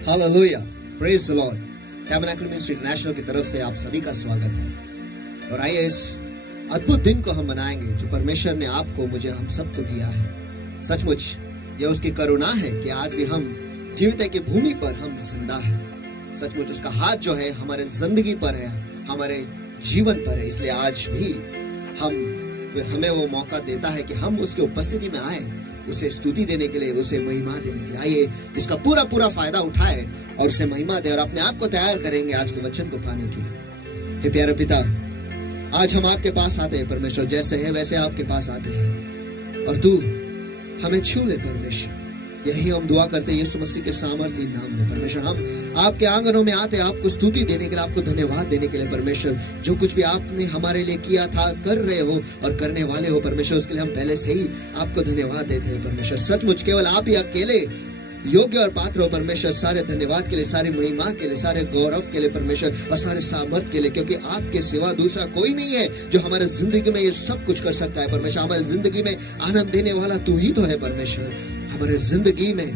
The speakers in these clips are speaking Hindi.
Hallelujah, praise the Lord. Tabernacle ministry international की तरफ से आप सभी का स्वागत है। और आइए इस अद्भुत दिन को हम मनाएंगे जो परमेश्वर ने आपको, मुझे, हम सबको दिया है। सचमुच यह उसकी करुणा है कि आज भी हम जीवित की भूमि पर हम जिंदा हैं। सचमुच उसका हाथ जो है हमारे जिंदगी पर है, हमारे जीवन पर है। इसलिए आज भी हमें वो मौका देता है कि हम उसके उपस्थिति में आए, उसे स्तुति देने के लिए, उसे महिमा देने के लिए। आइए इसका पूरा फायदा उठाए और उसे महिमा दे और अपने आप को तैयार करेंगे आज के वचन को पाने के लिए। हे प्यारे पिता, आज हम आपके पास आते हैं परमेश्वर, जैसे है वैसे आपके पास आते हैं और तू हमें छू ले परमेश्वर। यही हम दुआ करते हैं यीशु मसीह के सामर्थ्य नाम में परमेश्वर। हम आपके आंगनों में आते हैं आपको स्तुति देने के लिए, आपको धन्यवाद देने के लिए परमेश्वर। जो कुछ भी आपने हमारे लिए किया था, कर रहे हो और करने वाले हो परमेश्वर, उसके लिए हम पहले से ही आपको धन्यवाद देते हैं परमेश्वर। सचमुच केवल आप ही अकेले योग्य और पात्र हो परमेश्वर, सारे धन्यवाद के लिए, सारी महिमा के लिए, सारे गौरव के लिए परमेश्वर और सारे सामर्थ के लिए, क्योंकि आपके सिवा दूसरा कोई नहीं है जो हमारे जिंदगी में ये सब कुछ कर सकता है परमेश्वर। हमारी जिंदगी में आनंद देने वाला तू ही तो है परमेश्वर। हमारे जिंदगी में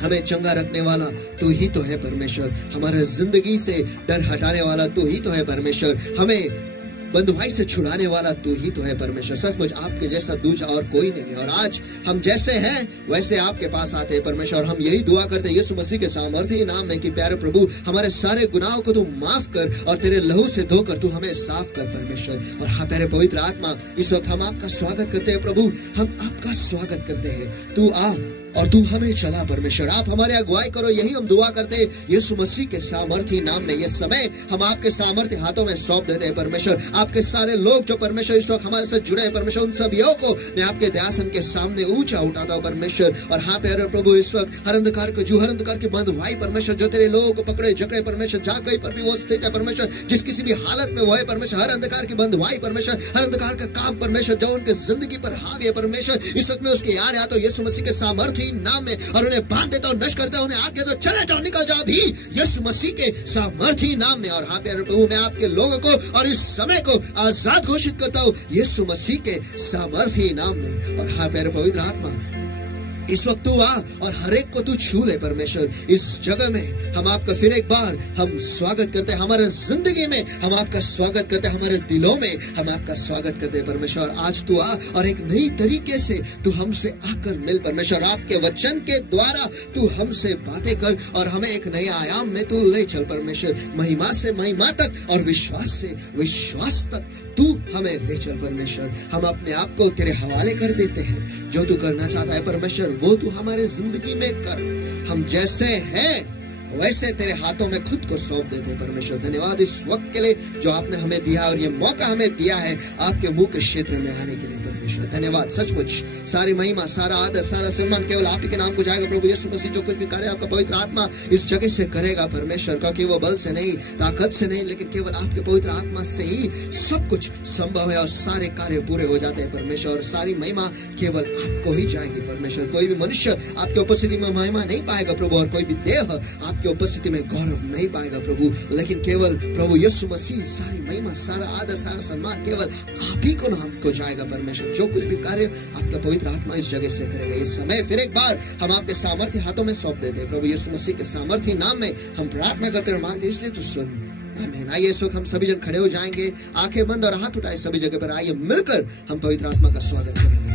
हमें चंगा रखने वाला तू ही तो है परमेश्वर। हमारे जिंदगी से डर हटाने वाला तू ही तो है परमेश्वर। हमें बंधुआई से छुड़ाने वाला तू ही तो है परमेश्वर। सचमुच आपके जैसा दूजा और कोई नहीं है। और आज हम जैसे हैं वैसे आपके पास आते हैं परमेश्वर। हम यही दुआ करते हैं यीशु मसीह के सामर्थ्य नाम में कि प्यारे प्रभु, हमारे सारे गुनाहों को तू माफ कर और तेरे लहू से धोकर तू हमें साफ कर परमेश्वर। और हाँ प्यारे पवित्र आत्मा, इस वक्त हम आपका स्वागत करते हैं प्रभु, हम आपका स्वागत करते हैं। तू आ और तू हमें चला परमेश्वर। आप हमारे अगुवाई करो, यही हम दुआ करते हैं यीशु मसीह के सामर्थ्य नाम में। ये समय हम आपके सामर्थ्य हाथों में सौंप देते हैं परमेश्वर। आपके सारे लोग जो परमेश्वर इस वक्त हमारे साथ जुड़े हैं परमेश्वर, उन सभी को मैं आपके दयासन के सामने ऊंचा उठाता हूं परमेश्वर। और हाँ प्यारे प्रभु, इस वक्त हर अंधकार की बंधुआई परमेश्वर, जो तेरे लोगों को पकड़े जकड़े परमेश्वर, जहाँ कहीं पर भी वो स्थित है परमेश्वर, जिस किसी भी हालत में वो है परमेश्वर, हर अंधकार की बंधुआई परमेश्वर, हर अंधकार का काम परमेश्वर जो उनके जिंदगी पर हावी है परमेश्वर, इस वक्त में उसके याद आता हूं यीशु मसीह के सामर्थ्य नाम में और उन्हें बांध देता हूं, नष्ट करता हूं, उन्हें आज्ञा दो, चले जाओ, निकल जाओ भी यीशु मसीह के सामर्थ्य नाम में। और हाँ प्यारे प्रभु, मैं आपके लोगों को और इस समय को आजाद घोषित करता हूं यीशु मसीह के सामर्थ्य नाम में। और हाँ प्यारे पवित्र आत्मा, इस वक्त तू आ और हर एक को तू छू ले परमेश्वर। इस जगह में हम आपका फिर एक बार हम स्वागत करते हैं, हमारे जिंदगी में हम आपका स्वागत करते हैं, हमारे दिलों में हम आपका स्वागत करते हैं परमेश्वर। आज तू आ और एक नई तरीके से तू हमसे आकर मिल परमेश्वर। आपके वचन के द्वारा तू हमसे बातें कर और हमें एक नए आयाम में तू ले चल परमेश्वर। महिमा से महिमा तक और विश्वास से विश्वास तक तू हमें ले चल परमेश्वर। हम अपने आप को तेरे हवाले कर देते हैं। जो तू करना चाहता है परमेश्वर वो तू हमारे जिंदगी में कर। हम जैसे हैं वैसे तेरे हाथों में खुद को सौंप देते हैं परमेश्वर। धन्यवाद इस वक्त के लिए जो आपने हमें दिया और ये मौका हमें दिया है आपके मुंह के क्षेत्र में आने के लिए परमेश्वर। धन्यवाद। सचमुच सारी महिमा, सारा आदर, सारा सम्मान केवल आप ही के नाम को जाएगा प्रभु यीशु मसीह। जो कुछ भी कार्य आपका पवित्र आत्मा इस जगह से करेगा परमेश्वर, क्योंकि वो बल से नहीं, ताकत से नहीं, लेकिन केवल आपके पवित्र आत्मा से ही सब कुछ संभव है और सारे कार्य पूरे हो जाते हैं परमेश्वर। और सारी महिमा केवल आपको ही जाएगी परमेश्वर। कोई भी मनुष्य आपकी उपस्थिति में महिमा नहीं पाएगा प्रभु, और कोई भी देह आपकी उपस्थिति में गौरव नहीं पाएगा प्रभु, लेकिन केवल प्रभु यीशु मसीह सारी महिमा, सारा आदर, सारा सम्मान केवल आप ही को नाम को जाएगा परमेश्वर। जो कुछ भी कार्य आपका पवित्र आत्मा इस जगह से करेगा, इस समय फिर एक बार हम आपके सामर्थ्य हाथों में सौंप देते हैं प्रभु यीशु मसीह के सामर्थ्य नाम में हम प्रार्थना करते हैं, मांगते इसलिए तो सुन। आमीन। आइए इस वक्त हम सभी जन खड़े हो जाएंगे, आंखें बंद और हाथ उठाए सभी जगह पर। आइए मिलकर हम पवित्र आत्मा का स्वागत करेंगे।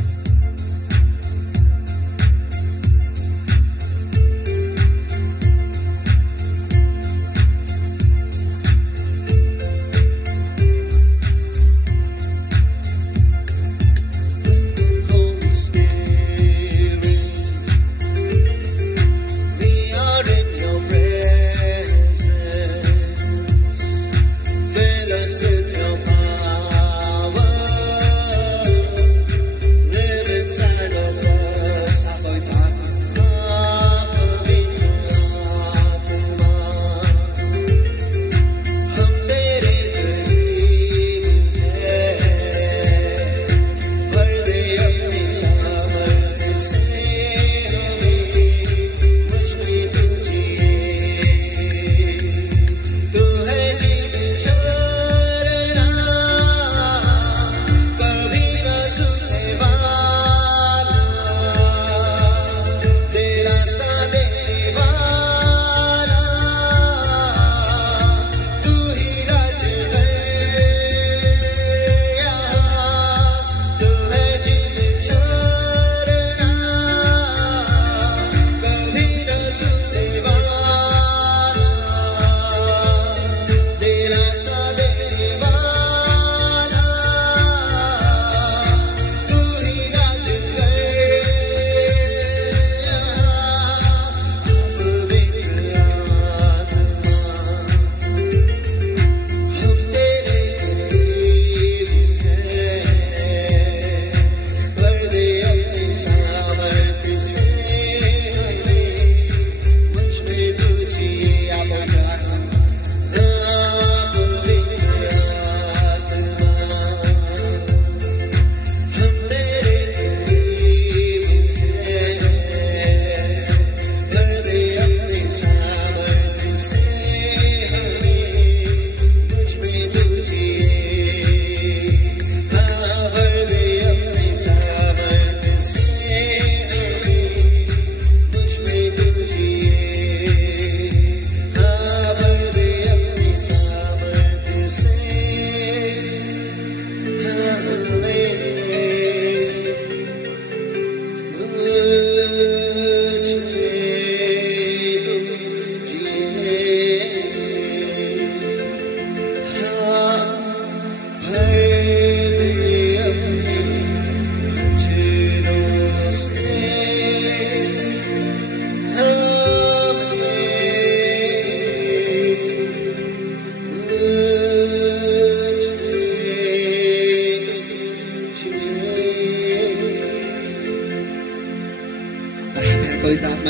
With your power,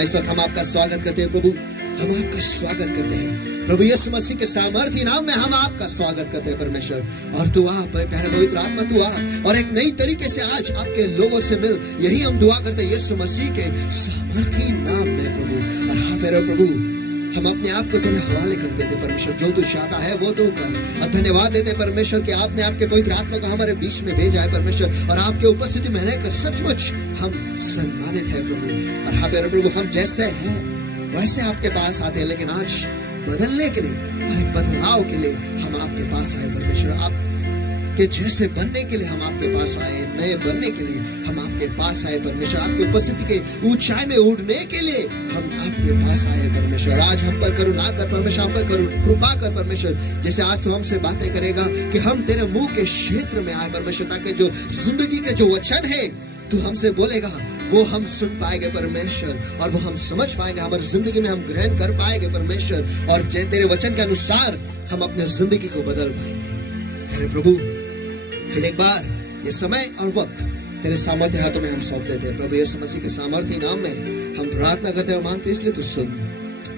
इस वक्त हम आपका स्वागत करते हैं प्रभु, हम आपका स्वागत करते हैं प्रभु यीशु मसीह के सामर्थी नाम में हम आपका स्वागत करते हैं परमेश्वर। और तू आ प्यारे पवित्र आत्मा, तू आ और एक नई तरीके से आज आपके लोगों से मिल, यही हम दुआ करते हैं यीशु मसीह के सामर्थी नाम में प्रभु। और हाँ तेरे प्रभु, हम अपने आप को तेरे हवाले कर देते परमेश्वर, जो तू चाहता है वो तू कर। और धन्यवाद देते परमेश्वर कि आपने आपके पवित्र आत्मा को हमारे बीच में भेजा है परमेश्वर, और आपके उपस्थिति में रहकर सचमुच हम सम्मानित है प्रभु। और हाँ प्यारे प्रभु, हम जैसे हैं वैसे आपके पास आते हैं, लेकिन आज बदलने के लिए और एक बदलाव के लिए हम आपके पास आए परमेश्वर। आप के जैसे बनने के लिए हम आपके पास आए, नए बनने के लिए हम आपके पास आए परमेश्वर। आपकी उपस्थिति के ऊंचाई में उड़ने के लिए हम आपके पास आए परमेश्वर। आज हम पर करुणा कर परमेश्वर, हम पर कृपा कर परमेश्वर। जैसे आज तू हमसे बातें करेगा कि हम तेरे मुंह के क्षेत्र में आए परमेश्वर, ताकि जो जिंदगी के जो वचन है तू हमसे बोलेगा वो हम सुन पाएंगे परमेश्वर, और वो हम समझ पाएंगे, हमारी जिंदगी में हम ग्रहण कर पाएंगे परमेश्वर, और तेरे वचन के अनुसार हम अपने जिंदगी को बदल पाएंगे। तेरे प्रभु फिर एक बार ये समय और वक्त तेरे सामर्थ्य हाथों में हम सौंप देते हैं प्रभु यीशु मसीह के सामर्थ्य नाम में हम प्रार्थना करते हैं और मांगते हैं, इसलिए तू सुन।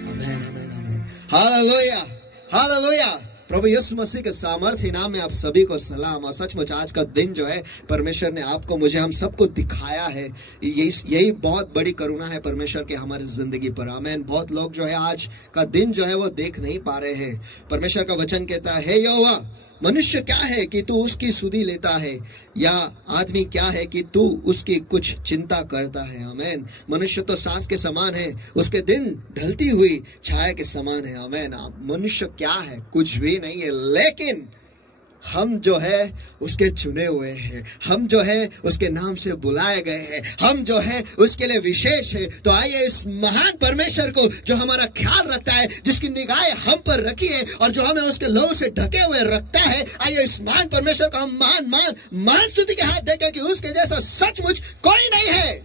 आमीन आमीन आमीन। Hallelujah hallelujah. प्रभु यीशु मसीह के सामर्थ्य नाम में आप सभी को सलाम। और सचमुच आज का दिन जो है परमेश्वर ने आपको, मुझे, हम सबको दिखाया है, यही बहुत बड़ी करुणा है परमेश्वर के हमारी जिंदगी पर। आमीन। बहुत लोग जो है आज का दिन जो है वो देख नहीं पा रहे हैं। परमेश्वर का वचन कहता है, हे यहोवा, मनुष्य क्या है कि तू उसकी सुधि लेता है, या आदमी क्या है कि तू उसकी कुछ चिंता करता है। आमीन। मनुष्य तो सांस के समान है, उसके दिन ढलती हुई छाया के समान है। आमीन। मनुष्य क्या है? कुछ भी नहीं है, लेकिन हम जो है उसके चुने हुए हैं, हम जो है उसके नाम से बुलाए गए हैं, हम जो है उसके लिए विशेष है। तो आइए इस महान परमेश्वर को जो हमारा ख्याल रखता है, जिसकी निगाहें हम पर रखी है और जो हमें उसके लहू से ढके हुए रखता है, आइए इस महान परमेश्वर को हम मान स्तुति के हाथ देखें कि उसके जैसा सचमुच कोई नहीं है।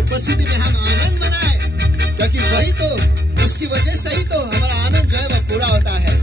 उपस्थिति में हम आनंद मनाएं, क्योंकि वही तो, उसकी वजह से ही तो हमारा आनंद जो है वह पूरा होता है।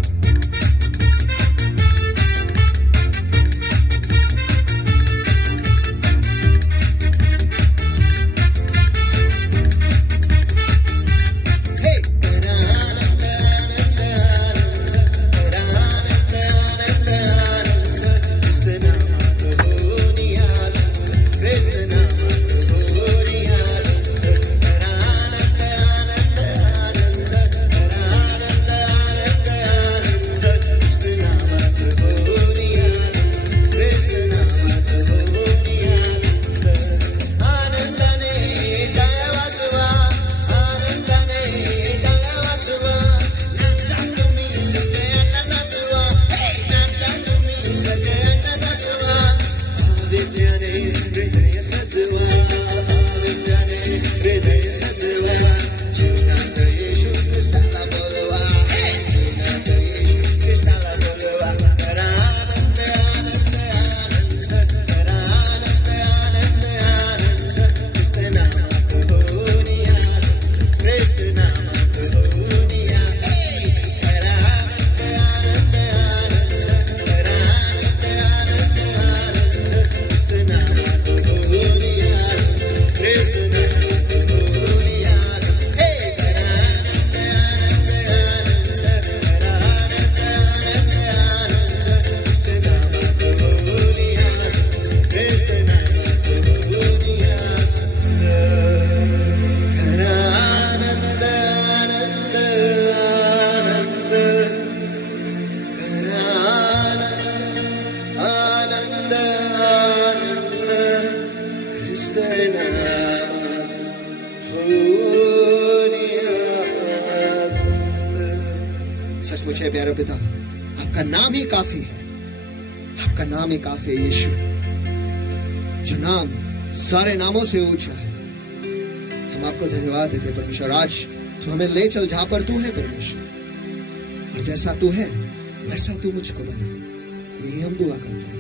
सचमुच है प्यारे पिता, आपका नाम ही काफी है, आपका नाम ही काफी है यीशु, जो नाम सारे नामों से ऊंचा है। हम आपको धन्यवाद देते परमेश्वर। आज तू हमें ले चल जहां पर तू है परमेश्वर, और जैसा तू है वैसा तू मुझको बना। यही हम दुआ करते हैं।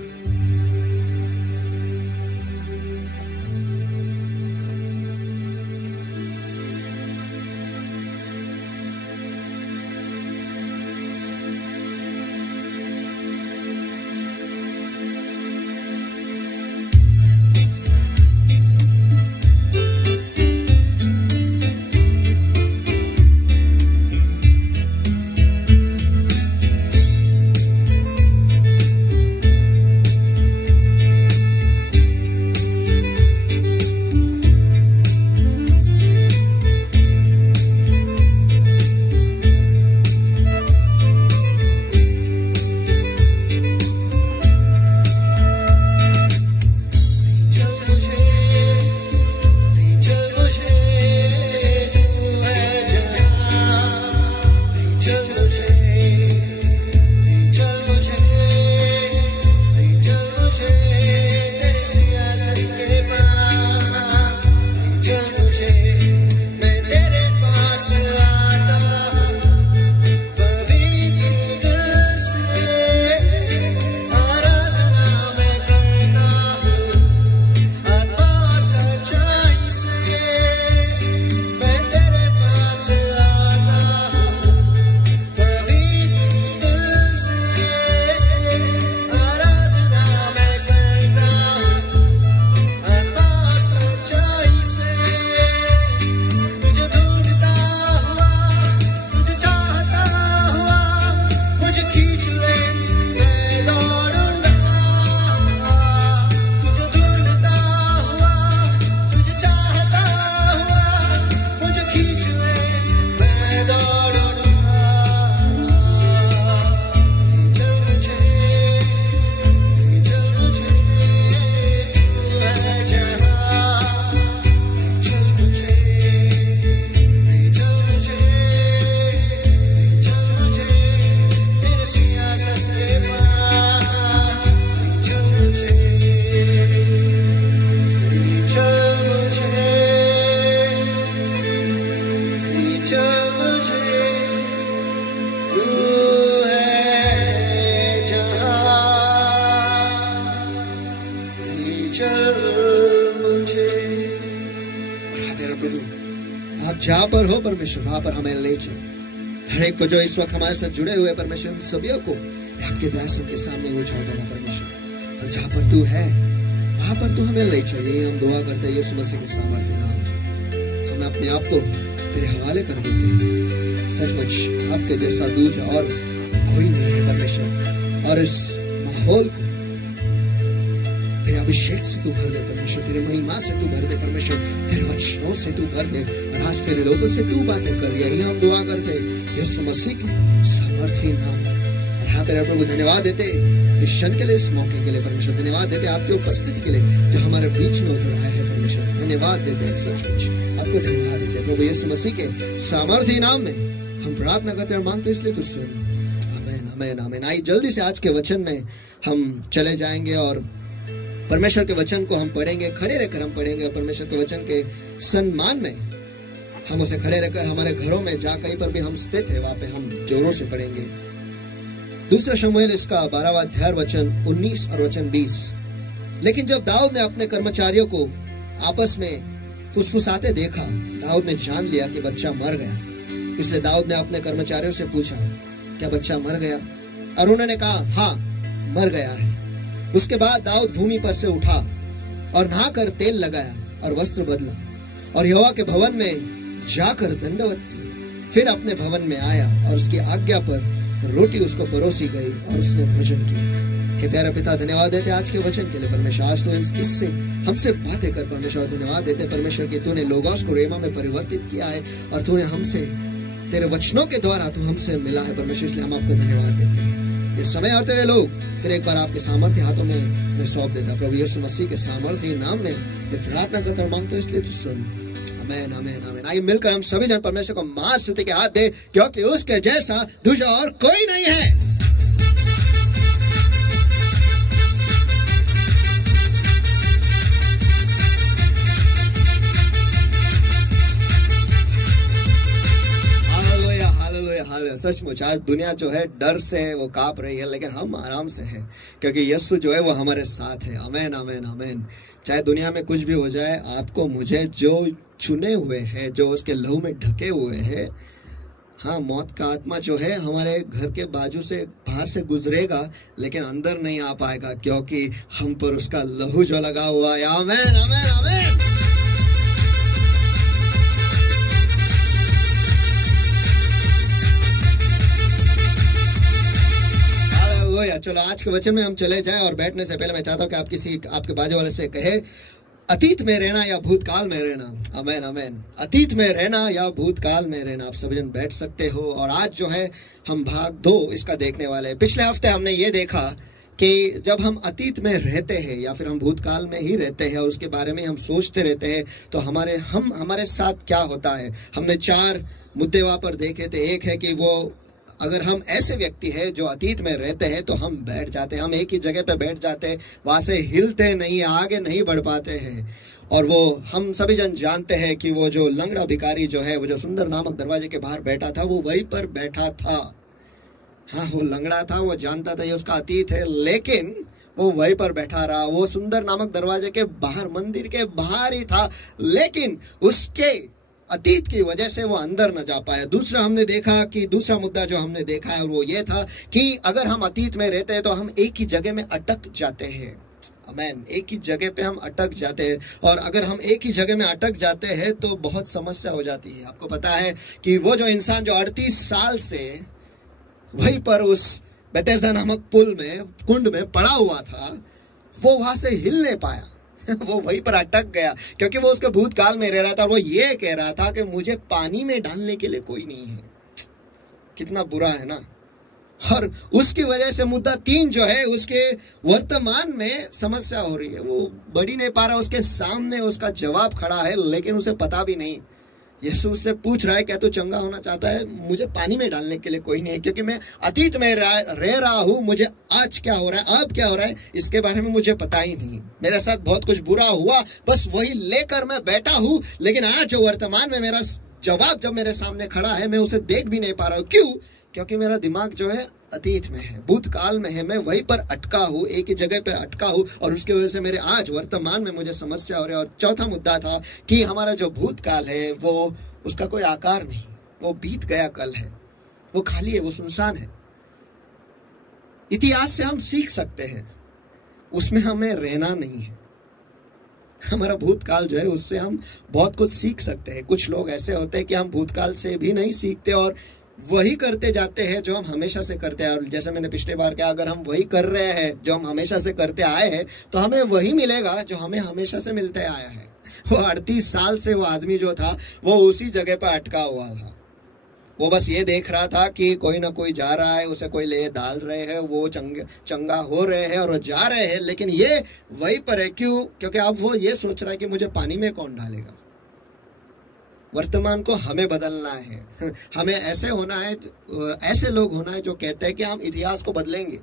जहां पर हो परमेश्वर वहां पर हमें ले चलो। हर एक को जो इस वक्त हमारे साथ जुड़े हुए परमेश्वर, उन सभी को आपके दर्शन के सामने उछाल देना परमेश्वर। और जहां पर तू है वहां पर तू हमें ले चल। यही हम दुआ करते हैं यीशु मसीह के सामर्थ्य नाम। हम अपने आप को तेरे हवाले कर देते हैं। सचमुच आपके जैसा दूज और कोई नहीं है परमेश्वर। और इस माहौल को तेरे अभिषेक से तू भर दे परमेश्वर, तेरे महिमा से तू भर दे परमेश्वर, तेरे वचनों से तू भर दे। और आज तेरे लोगों से तू बातें कर। यही हम दुआ करते हैं यीशु मसीह के सामर्थ्य नाम में। और हाँ तेरे प्रभु धन्यवाद देते इस क्षण के लिए, इस मौके के लिए परमेश्वर। धन्यवाद देते आपकी उपस्थिति के लिए जो हमारे बीच में उतर आया है परमेश्वर। धन्यवाद देते हैं, सचमुच आपको धन्यवाद देते प्रभु यीशु मसीह के सामर्थ्य नाम में हम प्रार्थना करते हैं और मांगते इसलिए तू सुन। आमीन आमीन आमीन। आइए जल्दी से आज के वचन में हम चले जाएंगे और परमेश्वर के वचन को हम पढ़ेंगे। खड़े रहकर हम पढ़ेंगे और परमेश्वर के वचन के सम्मान में हम उसे खड़े रहकर हमारे घरों में जहाँ कहीं पर भी हम स्थित है वहां पे हम जोरों से पढ़ेंगे। दूसरा शमूएल इसका 12वां अध्याय वचन 19 और वचन 20। लेकिन जब दाऊद ने अपने कर्मचारियों को आपस में फुसफुसाते देखा, दाऊद ने जान लिया कि बच्चा मर गया। इसलिए दाऊद ने अपने कर्मचारियों से पूछा, क्या बच्चा मर गया? और उन्होंने कहा, हाँ मर गया है। उसके बाद दाऊद भूमि पर से उठा और नहाकर तेल लगाया और वस्त्र बदला और यहोवा के भवन में जाकर दंडवत की। फिर अपने भवन में आया और उसकी आज्ञा पर रोटी उसको परोसी गई और उसने भोजन किया। हे प्यारा पिता, धन्यवाद देते आज के वचन के लिए परमेश्वर। आज तो इससे हमसे बातें कर परमेश्वर। धन्यवाद देते परमेश्वर कि तूने लोगोस को रेमा में परिवर्तित किया है और तूने हमसे तेरे वचनों के द्वारा तू हमसे मिला है परमेश्वर। इसलिए हम आपको धन्यवाद देते हैं। ये समय और तेरे लोग फिर एक बार आपके सामर्थ्य हाथों में मैं सौंप देता प्रभु यीशु मसीह के सामर्थ्य नाम में मैं प्रार्थना करता और मांगता हूं, इसलिए तू सुन। आमीन आमीन आमीन। आइए मिलकर हम सभी जन परमेश्वर को महान स्तुति के हाथ दे, क्योंकि उसके जैसा दूसरा और कोई नहीं है। Hallelujah hallelujah. सचमुच आज दुनिया जो है डर से वो कांप रही है, लेकिन हम आराम से हैं क्योंकि यीशु जो है वो हमारे साथ है। आमीन आमीन आमीन। चाहे दुनिया में कुछ भी हो जाए, आपको मुझे जो चुने हुए हैं, जो उसके लहू में ढके हुए हैं, हाँ, मौत का आत्मा जो है हमारे घर के बाजू से बाहर से गुजरेगा, लेकिन अंदर नहीं आ पाएगा क्योंकि हम पर उसका लहू जो लगा हुआ है। आमीन आमीन आमीन। चलो आज के वचन में हम चले जाएं, और बैठने से पहले मैं चाहता हूं कि आप किसी आपके बाजू वाले से कहे, अतीत में रहना या भूतकाल में रहना। आमीन आमीन। अतीत में रहना या भूतकाल में रहना। आप सभी जन बैठ सकते हो। और आज जो है हम भाग 2 इसका देखने वाले हैं। पिछले हफ्ते हमने ये देखा कि जब हम अतीत में रहते हैं या फिर हम भूतकाल में ही रहते हैं और उसके बारे में हम सोचते रहते हैं, तो हमारे साथ क्या होता है। हमने 4 मुद्दे वहां पर देखे थे। एक है कि वो अगर हम ऐसे व्यक्ति हैं जो अतीत में रहते हैं तो हम बैठ जाते हैं, हम एक ही जगह पे बैठ जाते हैं, वहां से हिलते नहीं, आगे नहीं बढ़ पाते हैं। और वो हम सभी जन जानते हैं कि वो जो लंगड़ा भिखारी जो है, वो जो सुंदर नामक दरवाजे के बाहर बैठा था, वो वहीं पर बैठा था। हाँ, वो लंगड़ा था, वो जानता था ये उसका अतीत है, लेकिन वो वहीं पर बैठा रहा। वो सुंदर नामक दरवाजे के बाहर, मंदिर के बाहर ही था, लेकिन उसके अतीत की वजह से वो अंदर न जा पाया। दूसरा हमने देखा कि दूसरा मुद्दा जो हमने देखा है वो ये था कि अगर हम अतीत में रहते हैं तो हम एक ही जगह में अटक जाते हैं। आमीन। एक ही जगह पे हम अटक जाते हैं, और अगर हम एक ही जगह में अटक जाते हैं तो बहुत समस्या हो जाती है। आपको पता है कि वो जो इंसान जो 38 साल से वहीं पर उस बेथेस्दा नामक कुंड में पड़ा हुआ था, वो वहां से हिल नहीं पाया। वो वहीं पर अटक गया क्योंकि वो उसके भूतकाल में रह रहा था और वो ये कह रहा था कि मुझे पानी में डालने के लिए कोई नहीं है। कितना बुरा है ना। और उसकी वजह से मुद्दा 3 जो है, उसके वर्तमान में समस्या हो रही है। वो बढ़ ही नहीं पा रहा। उसके सामने उसका जवाब खड़ा है, लेकिन उसे पता भी नहीं। यीशु उससे पूछ रहा है, क्या तू चंगा होना चाहता है? मुझे पानी में डालने के लिए कोई नहीं है क्योंकि मैं अतीत में रह रहा हूँ। मुझे आज क्या हो रहा है, अब क्या हो रहा है, इसके बारे में मुझे पता ही नहीं। मेरे साथ बहुत कुछ बुरा हुआ, बस वही लेकर मैं बैठा हूँ, लेकिन आज जो वर्तमान में मेरा जवाब जब मेरे सामने खड़ा है, मैं उसे देख भी नहीं पा रहा हूँ। क्यों? क्योंकि मेरा दिमाग जो है अतीत में है, भूतकाल में है। मैं वहीं पर अटका हूँ, एक ही जगह पे अटका हूँ, और उसकी वजह से मेरे आज वर्तमान में मुझे समस्या हो रही है। और चौथा मुद्दा था कि हमारा जो भूतकाल है वो उसका कोई आकार नहीं, वो बीत गया कल है, वो खाली है, वो सुनसान है। इतिहास से हम सीख सकते हैं, उसमें हमें रहना नहीं है। हमारा भूतकाल जो है उससे हम बहुत कुछ सीख सकते हैं। कुछ लोग ऐसे होते हैं कि हम भूतकाल से भी नहीं सीखते और वही करते जाते हैं जो हम हमेशा से करते हैं। और जैसे मैंने पिछले बार कहा, अगर हम वही कर रहे हैं जो हम हमेशा से करते आए हैं, तो हमें वही मिलेगा जो हमें हमेशा से मिलते आया है। वो 38 साल से वो आदमी जो था वो उसी जगह पर अटका हुआ था। वो बस ये देख रहा था कि कोई ना कोई जा रहा है, उसे कोई ले डाल रहे हैं, वो चंगा हो रहे हैं और वो जा रहे हैं, लेकिन ये वहीं पर है। क्यों? क्योंकि अब वो ये सोच रहा है कि मुझे पानी में कौन डालेगा। वर्तमान को हमें बदलना है। हमें ऐसे होना है, ऐसे लोग होना है जो कहते हैं कि हम इतिहास को बदलेंगे।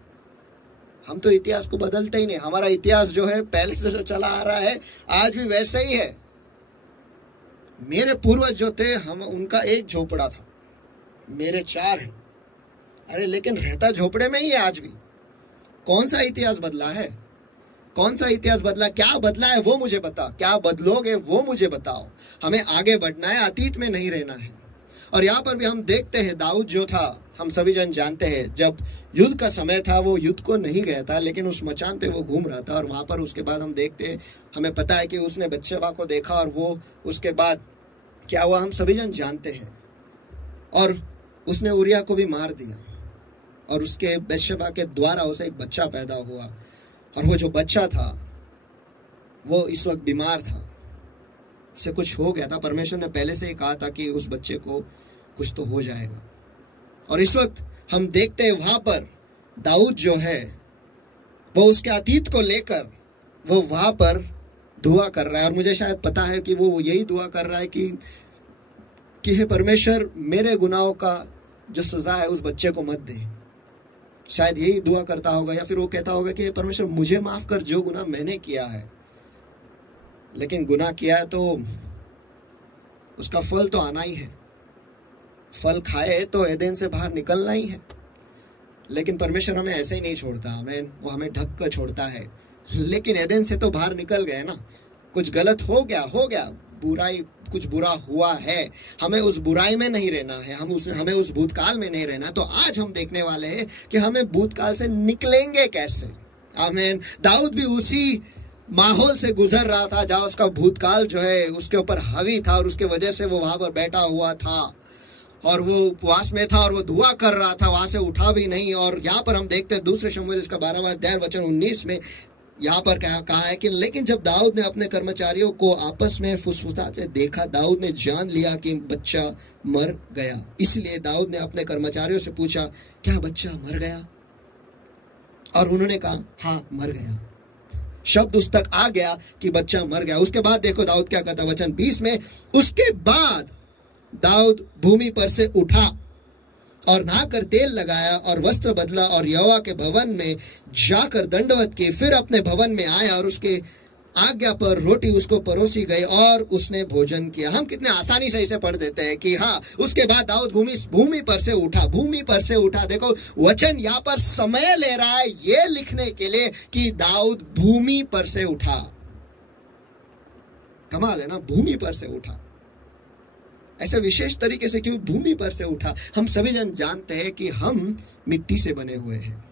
हम तो इतिहास को बदलते ही नहीं। हमारा इतिहास जो है पहले से जो चला आ रहा है आज भी वैसे ही है। मेरे पूर्वज जो थे, हम उनका एक झोपड़ा था, मेरे 4 हैं। अरे लेकिन रहता झोपड़े में ही है आज भी। कौन सा इतिहास बदला है? कौन सा इतिहास बदला? क्या बदला है वो मुझे बता। क्या बदलोगे वो मुझे बताओ। हमें आगे बढ़ना है, अतीत में नहीं रहना है। और यहाँ पर भी हम देखते हैं, दाऊद जो था, हम सभी जन जानते हैं, जब युद्ध का समय था वो युद्ध को नहीं गया था, लेकिन उस मचान पे वो घूम रहा था। और वहां पर उसके बाद हम देखते हैं, हमें पता है कि उसने बत्शेबा को देखा और वो उसके बाद क्या हुआ हम सभी जन जानते हैं। और उसने उरिया को भी मार दिया और उसके बत्शेबा के द्वारा उसे एक बच्चा पैदा हुआ। और वो जो बच्चा था वो इस वक्त बीमार था, उसे कुछ हो गया था। परमेश्वर ने पहले से ही कहा था कि उस बच्चे को कुछ तो हो जाएगा। और इस वक्त हम देखते हैं वहां पर दाऊद जो है वो उसके अतीत को लेकर वो वहां पर दुआ कर रहा है। और मुझे शायद पता है कि वो यही दुआ कर रहा है कि हे परमेश्वर, मेरे गुनाहों का जो सजा है उस बच्चे को मत दे। शायद यही दुआ करता होगा, या फिर वो कहता होगा कि परमेश्वर मुझे माफ कर जो गुनाह मैंने किया है। लेकिन गुनाह किया है तो उसका फल तो आना ही है। फल खाए तो एदेन से बाहर निकलना ही है, लेकिन परमेश्वर हमें ऐसे ही नहीं छोड़ता। आमीन। वो हमें ढक कर छोड़ता है। लेकिन एदेन से तो बाहर निकल गए ना, कुछ गलत हो गया, बुराई, कुछ बुरा हुआ है, हमें उस बुराई में नहीं रहना है, हमें उस भूतकाल में नहीं रहना। तो आज हम देखने वाले हैं कि हमें भूतकाल से निकलेंगे कैसे। आमीन। दाऊद भी उसी माहौल से गुजर रहा था जहां उसका भूतकाल जो है उसके ऊपर हावी था, और उसके वजह से वो वहां पर बैठा हुआ था और वो उपवास में था और वो दुआ कर रहा था, वहां से उठा भी नहीं। और यहाँ पर हम देखते हैं दूसरे शमूएल इसका 12वां अध्याय वचन 19 में यहाँ पर कहा है कि लेकिन जब दाऊद ने अपने कर्मचारियों को आपस में फुसफुसाते देखा, दाऊद ने जान लिया कि बच्चा मर गया। इसलिए दाऊद ने अपने कर्मचारियों से पूछा, क्या बच्चा मर गया? और उन्होंने कहा, हाँ मर गया। शब्द उस तक आ गया कि बच्चा मर गया। उसके बाद देखो दाऊद क्या कहता, वचन 20 में, उसके बाद दाऊद भूमि पर से उठा और नहाकर तेल लगाया और वस्त्र बदला और यहोवा के भवन में जाकर दंडवत की, फिर अपने भवन में आया और उसके आज्ञा पर रोटी उसको परोसी गई और उसने भोजन किया। हम कितने आसानी से इसे पढ़ देते हैं कि हाँ, उसके बाद दाऊद भूमि पर से उठा, भूमि पर से उठा। देखो वचन यहाँ पर समय ले रहा है ये लिखने के लिए कि दाऊद भूमि पर से उठा। कमाल है ना, भूमि पर से उठा। ऐसे विशेष तरीके से क्यों भूमि पर से उठा? हम सभी जन जानते हैं कि हम मिट्टी से बने हुए हैं,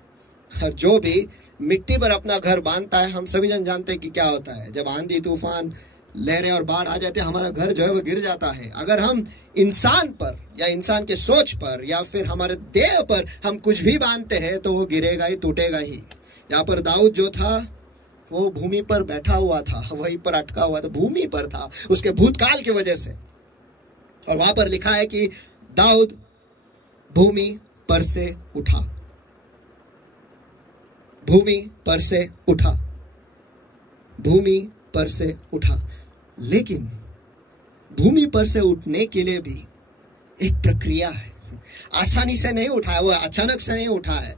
और जो भी मिट्टी पर अपना घर बांधता है, हम सभी जन जानते हैं कि क्या होता है। जब आंधी तूफान लहरें और बाढ़ आ जाते हैं, हमारा घर जो है वो गिर जाता है। अगर हम इंसान पर या इंसान के सोच पर या फिर हमारे देह पर हम कुछ भी बांधते हैं तो वो गिरेगा ही, टूटेगा ही। यहाँ पर दाऊद जो था वो भूमि पर बैठा हुआ था, वहीं पर अटका हुआ था, भूमि पर था उसके भूतकाल की वजह से। और वहां पर लिखा है कि दाऊद भूमि पर से उठा, भूमि पर से उठा, भूमि पर से उठा। लेकिन भूमि पर से उठने के लिए भी एक प्रक्रिया है। आसानी से नहीं उठा है, वो अचानक से नहीं उठा है।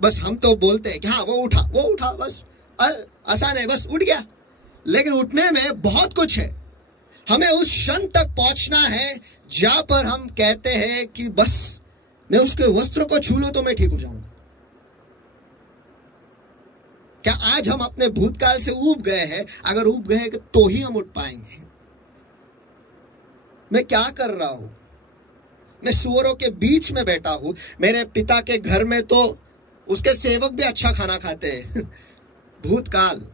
बस हम तो बोलते हैं कि हाँ वो उठा, बस आसान है, बस उठ गया। लेकिन उठने में बहुत कुछ है। हमें उस क्षण तक पहुंचना है जहां पर हम कहते हैं कि बस मैं उसके वस्त्र को छू लूं तो मैं ठीक हो जाऊंगा। क्या आज हम अपने भूतकाल से ऊब गए हैं? अगर ऊब गए तो ही हम उठ पाएंगे। मैं क्या कर रहा हूं? मैं सूअरों के बीच में बैठा हूं। मेरे पिता के घर में तो उसके सेवक भी अच्छा खाना खाते हैं। भूतकाल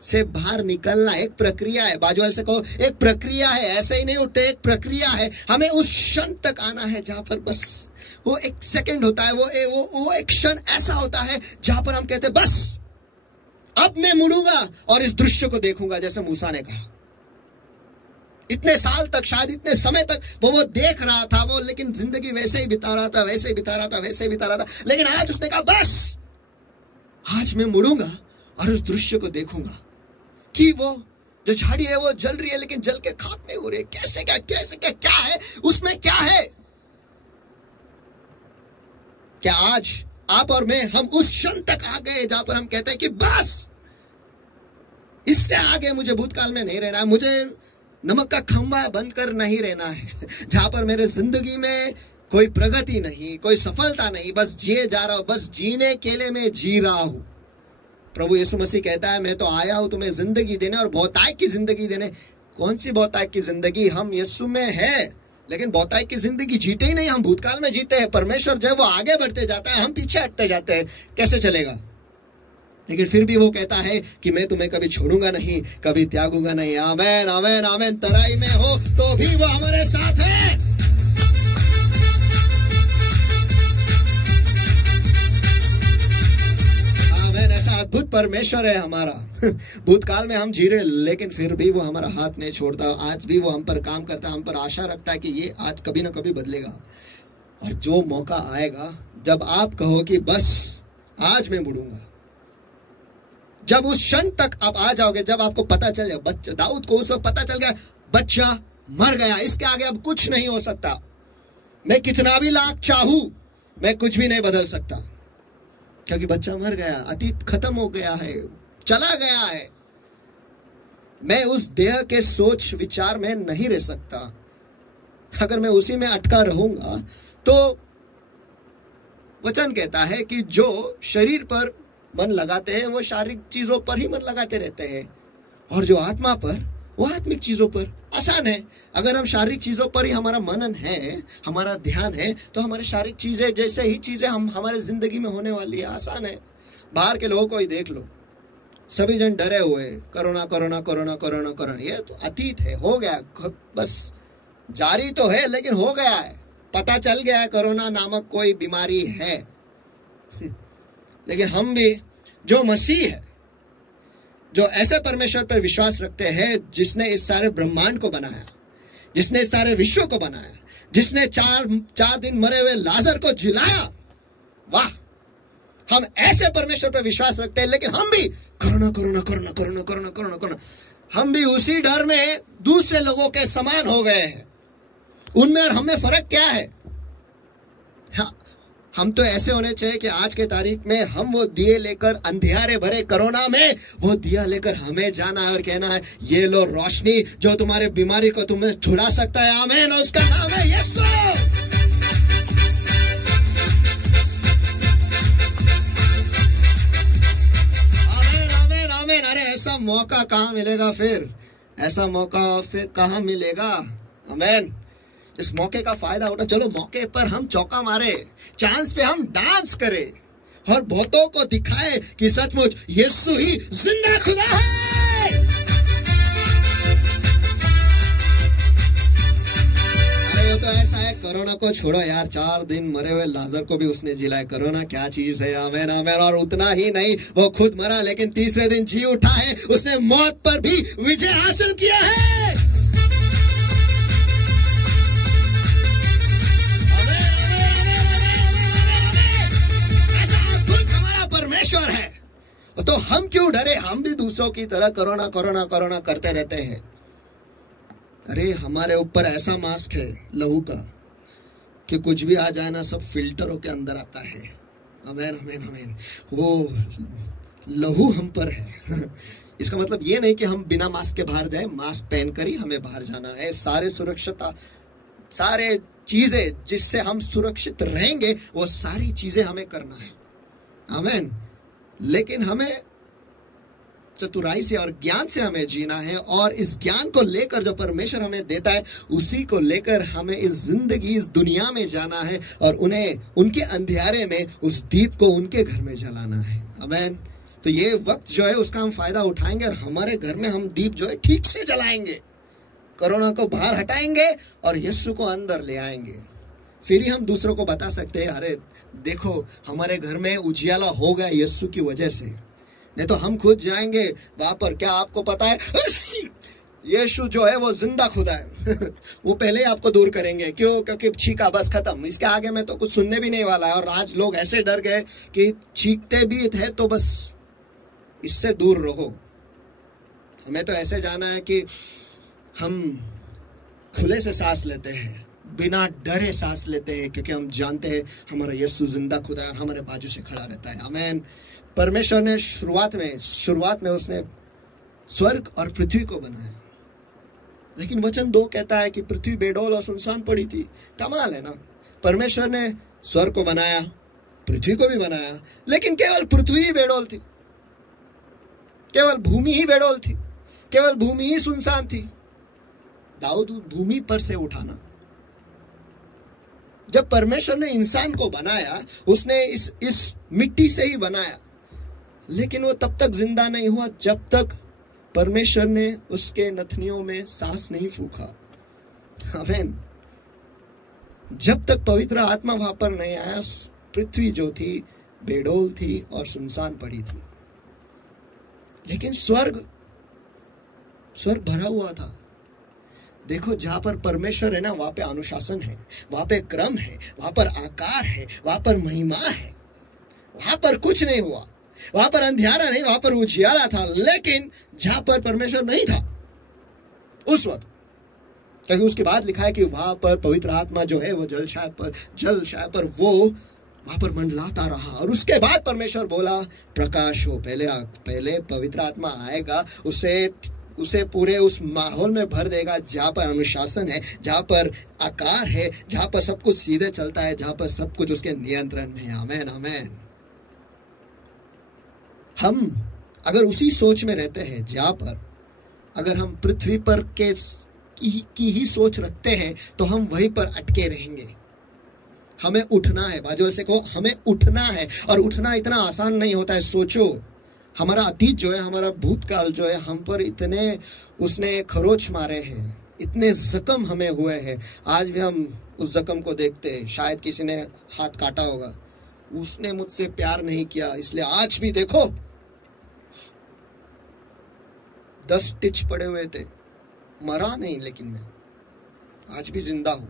से बाहर निकलना एक प्रक्रिया है। बाजू वाले से कहो, एक प्रक्रिया है। ऐसे ही नहीं उठते, एक प्रक्रिया है। हमें उस क्षण तक आना है जहां पर बस वो एक सेकंड होता है, वो एक क्षण ऐसा होता है जहां पर हम कहते हैं बस अब मैं मुड़ूंगा और इस दृश्य को देखूंगा। जैसे मूसा ने कहा, इतने साल तक, शायद इतने समय तक वो देख रहा था वो, लेकिन जिंदगी वैसे ही बिता रहा था, वैसे ही बिता रहा था, वैसे ही बिता रहा था। लेकिन आज उसने कहा बस आज मैं मुड़ूंगा और उस दृश्य को देखूंगा कि वो जो झाड़ी है वो जल रही है, लेकिन जल के खाक नहीं हो रही। कैसे क्या है उसमें, क्या है? क्या आज आप और मैं, हम उस क्षण तक आ गए जहां पर हम कहते हैं कि बस इससे आगे मुझे भूतकाल में नहीं रहना है, मुझे नमक का खंभा बनकर नहीं रहना है, जहां पर मेरे जिंदगी में कोई प्रगति नहीं, कोई सफलता नहीं, बस जिए जा रहा हूं, बस जीने के लिए मैं जी रहा हूं। प्रभु यीशु मसीह कहता है, मैं तो आया हूं तुम्हें जिंदगी देने और बहुतायत की जिंदगी देने। कौन सी बहुतायत की जिंदगी? हम यीशु में है, लेकिन बहुतायत की जिंदगी जीते ही नहीं, हम भूतकाल में जीते हैं। परमेश्वर जब वो आगे बढ़ते जाता है, हम पीछे हटते जाते हैं। कैसे चलेगा? लेकिन फिर भी वो कहता है कि मैं तुम्हें कभी छोड़ूंगा नहीं, कभी त्यागूंगा नहीं। आमेन, आमेन, आमेन। तराई में हो तो भी वो हमारे साथ है। आमेन। ऐसा अद्भुत परमेश्वर है हमारा। भूतकाल में हम जी रहे, लेकिन फिर भी वो हमारा हाथ नहीं छोड़ता। आज भी वो हम पर काम करता है, हम पर आशा रखता है कि ये आज कभी ना कभी बदलेगा। और जो मौका आएगा जब आप कहो कि बस आज मैं मुड़ूंगा, जब उस क्षण तक आप आ जाओगे, जब आपको पता चल जाए, बच्चा दाऊद को उस वक्त पता चल गया बच्चा मर गया, इसके आगे अब कुछ नहीं हो सकता। मैं कितना भी लाख चाहूं, मैं कुछ भी नहीं बदल सकता, क्योंकि बच्चा मर गया, अतीत खत्म हो गया है, चला गया है। मैं उस देह के सोच विचार में नहीं रह सकता। अगर मैं उसी में अटका रहूंगा तो वचन कहता है कि जो शरीर पर मन लगाते हैं वो शारीरिक चीजों पर ही मन लगाते रहते हैं, और जो आत्मा पर वो आत्मिक चीजों पर। आसान है, अगर हम शारीरिक चीजों पर ही हमारा मनन है, हमारा ध्यान है, तो हमारे शारीरिक चीजें जैसे ही चीजें हम हमारे जिंदगी में होने वाली है। आसान है। बाहर के लोगों को ही देख लो, सभी जन डरे हुए, corona corona corona corona corona. ये तो अतीत है, हो गया, बस जारी तो है लेकिन हो गया है, पता चल गया है कोरोना नामक कोई बीमारी है। लेकिन हम भी जो मसीह है, जो ऐसे परमेश्वर पर विश्वास रखते हैं जिसने इस सारे ब्रह्मांड को बनाया, जिसने इस सारे विश्व को बनाया, जिसने चार दिन मरे हुए लाजर को जिलाया, वाह, हम ऐसे परमेश्वर पर विश्वास रखते हैं। लेकिन हम भी corona corona corona corona corona corona corona, हम भी उसी डर में दूसरे लोगों के समान हो गए हैं। उनमें और हमें फर्क क्या है? हाँ, हम तो ऐसे होने चाहिए कि आज के तारीख में हम वो दिए लेकर अंधियारे भरे कोरोना में वो दिया लेकर हमें जाना है और कहना है, ये लो रोशनी जो तुम्हारे बीमारी को तुम्हें छुड़ा सकता है। आमीन। उसका नाम है यीशु। आमीन आमीन आमीन। अरे ऐसा मौका कहाँ मिलेगा फिर? ऐसा मौका फिर कहाँ मिलेगा? आमीन। इस मौके का फायदा उठा। चलो मौके पर हम चौका मारे, चांस पे हम डांस करें और बहुतों को दिखाए कि सचमुच यीशु ही जिंदा खुदा है। अरे तो ऐसा है, कोरोना को छोड़ो यार, 4 दिन मरे हुए लाजर को भी उसने जिलाया। कोरोना क्या चीज है? आमीन आमीन। और उतना ही नहीं, वो खुद मरा लेकिन तीसरे दिन जी उठा है। उसने मौत पर भी विजय हासिल किया है। परमेश्वर है तो हम क्यों डरे? हम भी दूसरों की तरह कोरोना कोरोना कोरोना करते रहते हैं। अरे हमारे ऊपर ऐसा मास्क है लहू का कि कुछ भी आ जाए ना, सब फिल्टरों के अंदर आता है। आमीन आमीन आमीन। वो लहू हम पर है। इसका मतलब ये नहीं कि हम बिना मास्क के बाहर जाए, मास्क पहनकर ही हमें बाहर जाना है। सारे सुरक्षता, सारे चीजें जिससे हम सुरक्षित रहेंगे वो सारी चीजें हमें करना है। आमीन। लेकिन हमें चतुराई से और ज्ञान से हमें जीना है, और इस ज्ञान को लेकर जो परमेश्वर हमें देता है उसी को लेकर हमें इस जिंदगी, इस दुनिया में जाना है और उन्हें उनके अंधियारे में उस दीप को उनके घर में जलाना है। आमीन। तो ये वक्त जो है उसका हम फायदा उठाएंगे और हमारे घर में हम दीप जो है ठीक से जलाएंगे, कोरोना को बाहर हटाएंगे और यीशु को अंदर ले आएंगे। फिर ही हम दूसरों को बता सकते हैं, अरे देखो हमारे घर में उजियाला हो गया यीशु की वजह से। नहीं तो हम खुद जाएंगे वहां पर, क्या आपको पता है यीशु जो है वो जिंदा खुदा है। वो पहले ही आपको दूर करेंगे। क्यों? क्योंकि छींका बस खत्म, इसके आगे में तो कुछ सुनने भी नहीं वाला है। और आज लोग ऐसे डर गए कि छींकते भी थे तो बस इससे दूर रहो। हमें तो ऐसे जाना है कि हम खुले से सांस लेते हैं, बिना डरे सांस लेते हैं, क्योंकि हम जानते हैं हमारा यीशु जिंदा खुदा है और हमारे बाजू से खड़ा रहता है। आमीन। परमेश्वर ने शुरुआत में उसने स्वर्ग और पृथ्वी को बनाया, लेकिन वचन 2 कहता है कि पृथ्वी बेडौल और सुनसान पड़ी थी। कमाल है ना। परमेश्वर ने स्वर्ग को बनाया, पृथ्वी को भी बनाया, लेकिन केवल पृथ्वी ही बेडौल थी, केवल भूमि ही बेडौल थी, केवल भूमि ही सुनसान थी। दाऊद भूमि पर से उठाना। जब परमेश्वर ने इंसान को बनाया, उसने इस मिट्टी से ही बनाया, लेकिन वो तब तक जिंदा नहीं हुआ जब तक परमेश्वर ने उसके नथनियों में सांस नहीं फूंका। आमीन। जब तक पवित्र आत्मा वहां पर नहीं आया, पृथ्वी जो थी बेडौल थी और सुनसान पड़ी थी। लेकिन स्वर्ग भरा हुआ था। देखो, जहां पर परमेश्वर है ना, वहां पे अनुशासन है, वहां पे क्रम है, वहां पर आकार है, वहां पर महिमा है। वहां पर कुछ नहीं हुआ, वहां पर अंधियारा नहीं, वहां पर उजियारा था। लेकिन जहां पर परमेश्वर नहीं था उस वक्त, क्योंकि उसके बाद लिखा है कि वहां पर पवित्र आत्मा जो है वो जलशाय पर वो वहां पर मंडलाता रहा। और उसके बाद परमेश्वर बोला प्रकाश हो। पहले पवित्र आत्मा आएगा, उसे पूरे उस माहौल में भर देगा जहां पर अनुशासन है, जहां पर आकार है, जहां पर सब कुछ सीधे चलता है, जहां पर सब कुछ उसके नियंत्रण में है। आमेन आमेन। हम अगर उसी सोच में रहते हैं जहां पर अगर हम पृथ्वी पर की ही सोच रखते हैं तो हम वहीं पर अटके रहेंगे। हमें उठना है, बाजू से कहो हमें उठना है, और उठना इतना आसान नहीं होता है। सोचो हमारा अतीत जो है, हमारा भूतकाल जो है, हम पर इतने उसने खरोच मारे हैं, इतने जख्म हमें हुए हैं। आज भी हम उस जख्म को देखते हैं। शायद किसी ने हाथ काटा होगा, उसने मुझसे प्यार नहीं किया, इसलिए आज भी देखो 10 स्टिच पड़े हुए थे। मरा नहीं, लेकिन मैं आज भी जिंदा हूं।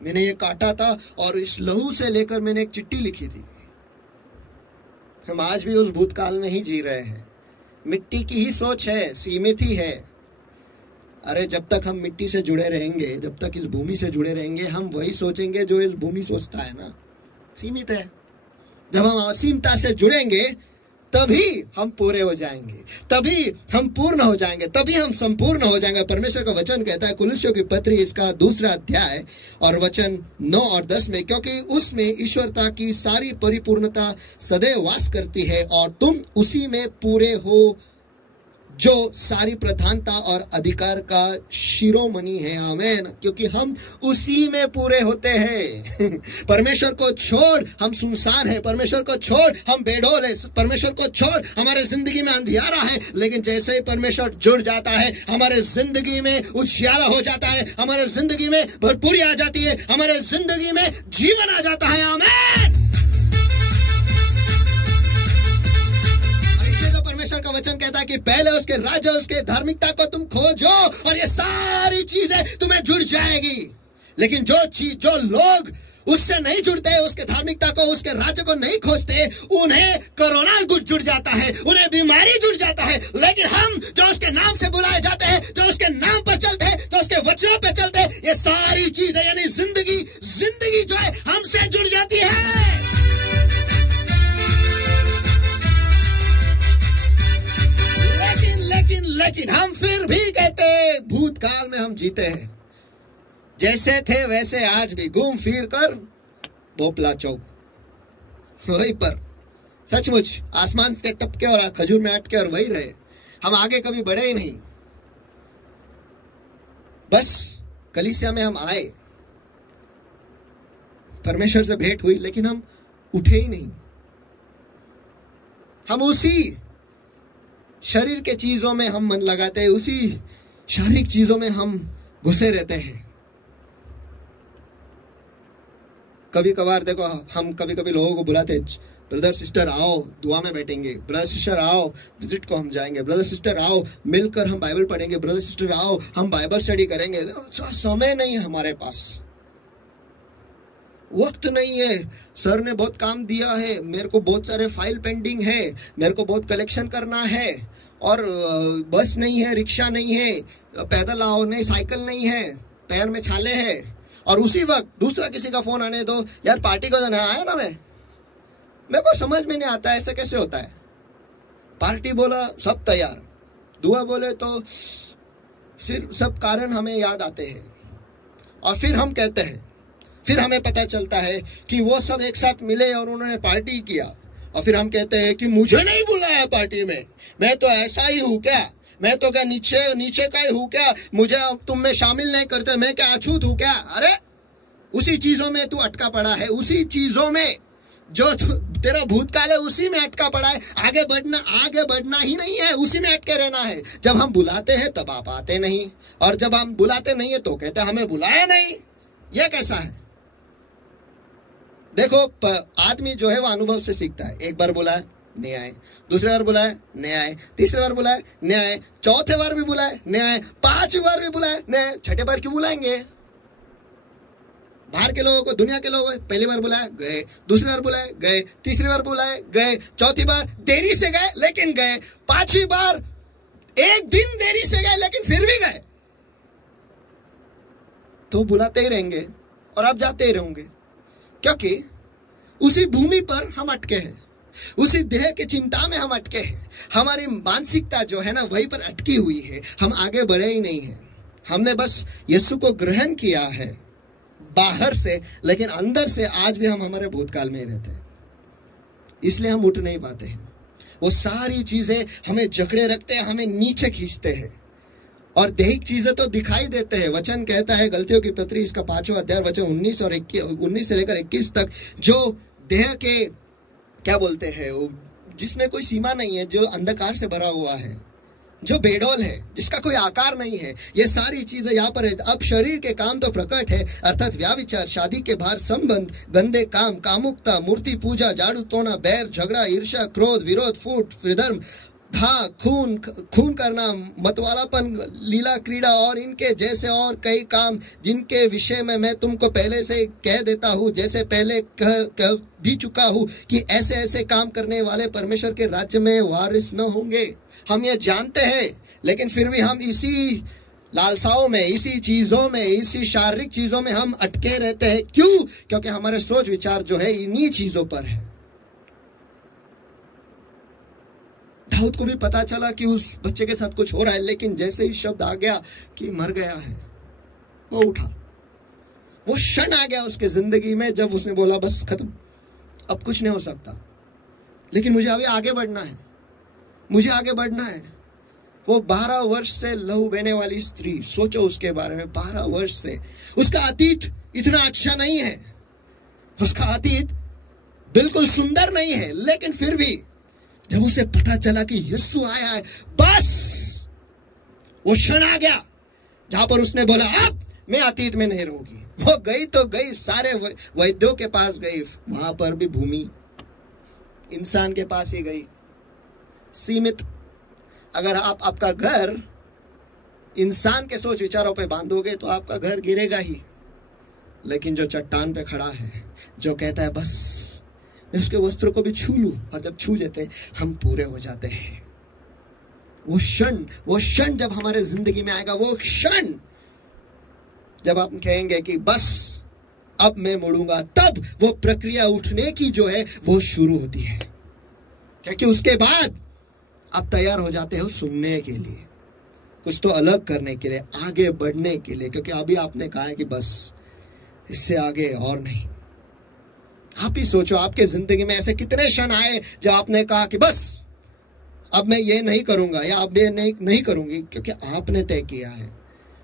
मैंने ये काटा था और इस लहू से लेकर मैंने एक चिट्ठी लिखी थी। हम आज भी उस भूतकाल में ही जी रहे हैं। मिट्टी की ही सोच है, सीमित ही है। अरे जब तक हम मिट्टी से जुड़े रहेंगे, जब तक इस भूमि से जुड़े रहेंगे, हम वही सोचेंगे जो इस भूमि सोचता है ना, सीमित है। जब हम असीमता से जुड़ेंगे तभी हम पूरे हो जाएंगे, तभी हम पूर्ण हो जाएंगे, तभी हम संपूर्ण हो जाएंगे। परमेश्वर का वचन कहता है कुलुस्सियों की पत्री इसका 2 अध्याय और वचन 9 और 10 में, क्योंकि उसमें ईश्वरता की सारी परिपूर्णता सदैव वास करती है और तुम उसी में पूरे हो जो सारी प्रधानता और अधिकार का शिरोमणि है। आमेन। क्योंकि हम उसी में पूरे होते हैं। परमेश्वर को छोड़ हम सुनसान है, परमेश्वर को छोड़ हम बेडौल है, परमेश्वर को छोड़ हमारे जिंदगी में अंधियारा है। लेकिन जैसे ही परमेश्वर जुड़ जाता है, हमारे जिंदगी में उजियारा हो जाता है, हमारे जिंदगी में भरपूरी आ जाती है, हमारे जिंदगी में जीवन आ जाता है। आमेन। परमेश्वर का वचन कहता है कि पहले उसके राज्य, उसके धार्मिकता को तुम खोजो और ये सारी चीजें तुम्हें जुड़ जाएगी। लेकिन जो लोग उससे नहीं जुड़ते, उसके धार्मिकता को, उसके राज्य को नहीं खोजते, उन्हें कोरोना जुड़ जाता है, उन्हें बीमारी जुड़ जाता है। लेकिन हम जो उसके नाम से बुलाए जाते हैं, जो उसके नाम पर चलते हैं, जो उसके वचनों पर चलते हैं, ये सारी चीजें यानी जिंदगी जो है हमसे जुड़ जाती है। लेकिन हम फिर भी कहते हैं भूतकाल में हम जीते हैं, जैसे थे वैसे आज भी घूम फिर कर भोपला चौक वहीं पर सचमुच आसमान से टपके और खजूर में अटके और वही रहे। हम आगे कभी बढ़े ही नहीं। बस कलीसिया में हम आए, परमेश्वर से भेंट हुई, लेकिन हम उठे ही नहीं। हम उसी शरीर के चीजों में हम मन लगाते हैं, उसी शारीरिक चीजों में हम घुसे रहते हैं। कभी कभार देखो, हम कभी कभी लोगों को बुलाते हैं, ब्रदर सिस्टर आओ दुआ में बैठेंगे, ब्रदर सिस्टर आओ विजिट को हम जाएंगे, ब्रदर सिस्टर आओ मिलकर हम बाइबल पढ़ेंगे, ब्रदर सिस्टर आओ हम बाइबल स्टडी करेंगे। समय नहीं है हमारे पास, वक्त नहीं है। सर ने बहुत काम दिया है, मेरे को बहुत सारे फाइल पेंडिंग है, मेरे को बहुत कलेक्शन करना है, और बस नहीं है, रिक्शा नहीं है, पैदल आओ नहीं, साइकिल नहीं है, पैर में छाले हैं। और उसी वक्त दूसरा किसी का फोन आने दो, यार पार्टी को जाना आया ना, मेरे को समझ में नहीं आता ऐसा कैसे होता है। पार्टी बोला सब तैयार, दुआ बोले तो फिर सब कारण हमें याद आते हैं, और फिर हम कहते हैं, फिर हमें पता चलता है कि वो सब एक साथ मिले और उन्होंने पार्टी किया, और फिर हम कहते हैं कि मुझे नहीं बुलाया पार्टी में, मैं तो ऐसा ही हूँ क्या, मैं तो क्या नीचे का ही हूँ क्या, मुझे तुम में शामिल नहीं करते, मैं क्या अछूत हूँ क्या। अरे उसी चीजों में तू अटका पड़ा है, उसी चीजों में जो तेरा भूतकाल है उसी में अटका पड़ा है। आगे बढ़ना ही नहीं है, उसी में अटके रहना है। जब हम बुलाते हैं तब आप आते नहीं, और जब हम बुलाते नहीं है तो कहते हमें बुलाया नहीं। यह कैसा है? देखो आदमी जो है वो अनुभव से सीखता है। एक बार बुलाए नहीं आए, दूसरी बार बुलाए नहीं आए, तीसरी बार बुलाए नहीं आए, चौथे बार भी बुलाए नहीं आए, 5वीं बार भी बुलाए नहीं आए, छठे बार क्यों बुलाएंगे? बाहर के लोगों को, दुनिया के लोगों को पहली बार बुलाए गए, दूसरी बार बुलाए गए, तीसरी बार बुलाए गए, चौथी बार देरी से गए लेकिन गए, 5वीं बार एक दिन देरी से गए लेकिन फिर भी गए। तो बुलाते ही रहेंगे और आप जाते ही रहोगे, क्योंकि उसी भूमि पर हम अटके हैं। उसी देह की चिंता में हम अटके हैं। हमारी मानसिकता जो है ना वहीं पर अटकी हुई है, हम आगे बढ़े ही नहीं हैं। हमने बस यीशु को ग्रहण किया है बाहर से, लेकिन अंदर से आज भी हम हमारे भूतकाल में ही रहते हैं, इसलिए हम उठ नहीं पाते हैं। वो सारी चीजें हमें जकड़े रखते हैं, हमें नीचे खींचते हैं, और दैहिक चीजें तो दिखाई देते हैं। वचन कहता है गलतियों की पत्री इसका 5वां अध्याय वचन 19 से लेकर 21 तक, जो देह के क्या बोलते हैं, जिसमें कोई सीमा नहीं है, जो अंधकार से भरा हुआ है, जो बेडौल है, जिसका कोई आकार नहीं है, ये सारी चीजें यहाँ पर है। अब शरीर के काम तो प्रकट है, अर्थात व्याविचार, शादी के बाहर संबंध, गंदे काम, कामुकता, मूर्ति पूजा, झाड़ू तोड़ना, बैर, झगड़ा, ईर्ष्या, क्रोध, विरोध, फूट, विधर्म, खून करना, मतवालापन, लीला क्रीड़ा और इनके जैसे और कई काम, जिनके विषय में मैं तुमको पहले से कह देता हूँ, जैसे पहले कह भी चुका हूँ कि ऐसे ऐसे काम करने वाले परमेश्वर के राज्य में वारिस न होंगे। हम ये जानते हैं, लेकिन फिर भी हम इसी लालसाओं में, इसी चीजों में, इसी शारीरिक चीजों में हम अटके रहते हैं। क्यों? क्योंकि हमारे सोच विचार जो है इन्हीं चीजों पर है। दाऊद को भी पता चला कि उस बच्चे के साथ कुछ हो रहा है, लेकिन जैसे ही शब्द आ गया कि मर गया है, वो उठा। वो क्षण आ गया उसके जिंदगी में जब उसने बोला बस खत्म, अब कुछ नहीं हो सकता, लेकिन मुझे अभी आगे बढ़ना है, मुझे आगे बढ़ना है। वो 12 वर्ष से लहू बहने वाली स्त्री, सोचो उसके बारे में, 12 वर्ष से। उसका अतीत इतना अच्छा नहीं है, उसका अतीत बिल्कुल सुंदर नहीं है, लेकिन फिर भी जब उसे पता चला कि यीशु आया है, बस वो क्षण आ गया जहां पर उसने बोला अब मैं अतीत में नहीं रहूंगी। वो गई तो गई, सारे वैद्यों के पास गई, वहां पर भी भूमि इंसान के पास ही गई, सीमित। अगर आप आपका घर इंसान के सोच विचारों पे बांधोगे तो आपका घर गिरेगा ही, लेकिन जो चट्टान पे खड़ा है, जो कहता है बस मैं उसके वस्त्र को भी छू लूं, और जब छू लेते हम पूरे हो जाते हैं। वो क्षण जब हमारे जिंदगी में आएगा, वो क्षण जब आप कहेंगे कि बस अब मैं मुड़ूंगा, तब वो प्रक्रिया उठने की जो है वो शुरू होती है। क्योंकि उसके बाद आप तैयार हो जाते हो सुनने के लिए, कुछ तो अलग करने के लिए, आगे बढ़ने के लिए। क्योंकि अभी आपने कहा है कि बस इससे आगे और नहीं। आप ही सोचो, आपके जिंदगी में ऐसे कितने क्षण आए जब आपने कहा कि बस अब मैं ये नहीं करूंगा, या अब ये नहीं करूंगी, क्योंकि आपने तय किया है।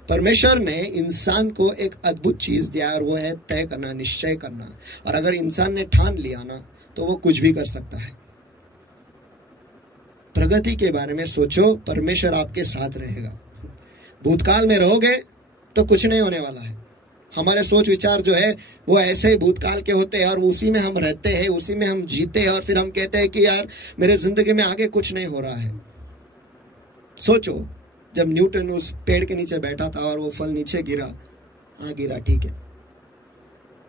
परमेश्वर ने इंसान को एक अद्भुत चीज दिया, और वो है तय करना, निश्चय करना। और अगर इंसान ने ठान लिया ना, तो वो कुछ भी कर सकता है। प्रगति के बारे में सोचो, परमेश्वर आपके साथ रहेगा। भूतकाल में रहोगे तो कुछ नहीं होने वाला है। हमारे सोच विचार जो है वो ऐसे ही भूतकाल के होते हैं, और उसी में हम रहते हैं, उसी में हम जीते हैं, और फिर हम कहते हैं कि यार मेरे जिंदगी में आगे कुछ नहीं हो रहा है। सोचो, जब न्यूटन उस पेड़ के नीचे बैठा था और वो फल नीचे गिरा, हाँ गिरा, ठीक है,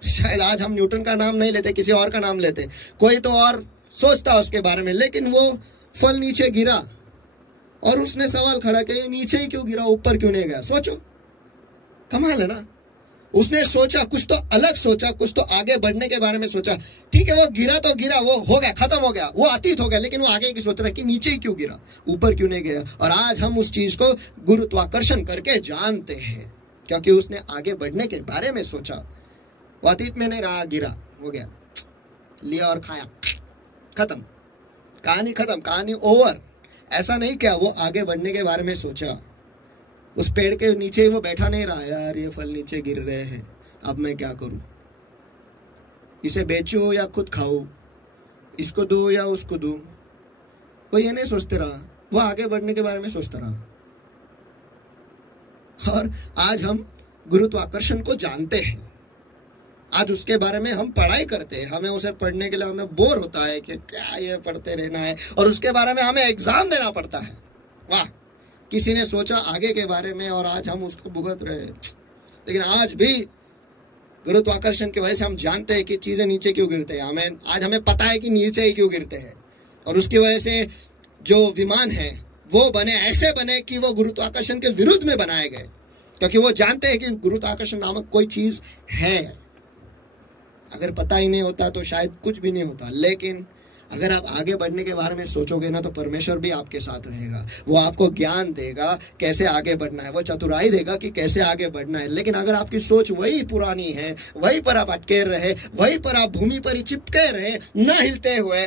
शायद आज हम न्यूटन का नाम नहीं लेते, किसी और का नाम लेते, कोई तो और सोचता उसके बारे में, लेकिन वो फल नीचे गिरा और उसने सवाल खड़ा किया, नीचे ही क्यों गिरा, ऊपर क्यों नहीं गया? सोचो, कमाल है ना। उसने सोचा, कुछ तो अलग सोचा, कुछ तो आगे बढ़ने के बारे में सोचा। ठीक है, वो गिरा तो गिरा, वो हो गया, खत्म हो गया, वो अतीत हो गया, लेकिन वो आगे की सोच रहा है कि नीचे ही क्यों गिरा, ऊपर क्यों नहीं गया। और आज हम उस चीज को गुरुत्वाकर्षण करके जानते हैं, क्योंकि उसने आगे बढ़ने के बारे में सोचा। वो अतीत में नहीं रहा, गिरा, हो गया, लिया और खाया, खत्म, कहानी खत्म, कहानी ओवर। ऐसा नहीं किया, वो आगे बढ़ने के बारे में सोचा। उस पेड़ के नीचे वो बैठा नहीं रहा, यार ये फल नीचे गिर रहे हैं, अब मैं क्या करूं, इसे बेचूं या खुद खाऊं, इसको दूं या उसको दूं। वो ये नहीं सोचते रहा, वो आगे बढ़ने के बारे में सोचता रहा। और आज हम गुरुत्वाकर्षण को जानते हैं, आज उसके बारे में हम पढ़ाई करते हैं, हमें उसे पढ़ने के लिए हमें बोर होता है कि क्या ये पढ़ते रहना है, और उसके बारे में हमें एग्जाम देना पड़ता है। वाह, किसी ने सोचा आगे के बारे में और आज हम उसको भुगत रहे हैं। लेकिन आज भी गुरुत्वाकर्षण की वजह से हम जानते हैं कि चीजें नीचे क्यों गिरते हैं। आज हमें पता है कि नीचे ही क्यों गिरते हैं, और उसकी वजह से जो विमान है वो बने, ऐसे बने कि वो गुरुत्वाकर्षण के विरुद्ध में बनाए गए, क्योंकि वो जानते हैं कि गुरुत्वाकर्षण नामक कोई चीज है। अगर पता ही नहीं होता तो शायद कुछ भी नहीं होता। लेकिन अगर आप आगे बढ़ने के बारे में सोचोगे ना, तो परमेश्वर भी आपके साथ रहेगा। वो आपको ज्ञान देगा कैसे आगे बढ़ना है, वो चतुराई देगा कि कैसे आगे बढ़ना है। लेकिन अगर आपकी सोच वही पुरानी है, वहीं पर आप अटके रहे, वहीं पर आप भूमि पर ही चिपके रहे, न हिलते हुए।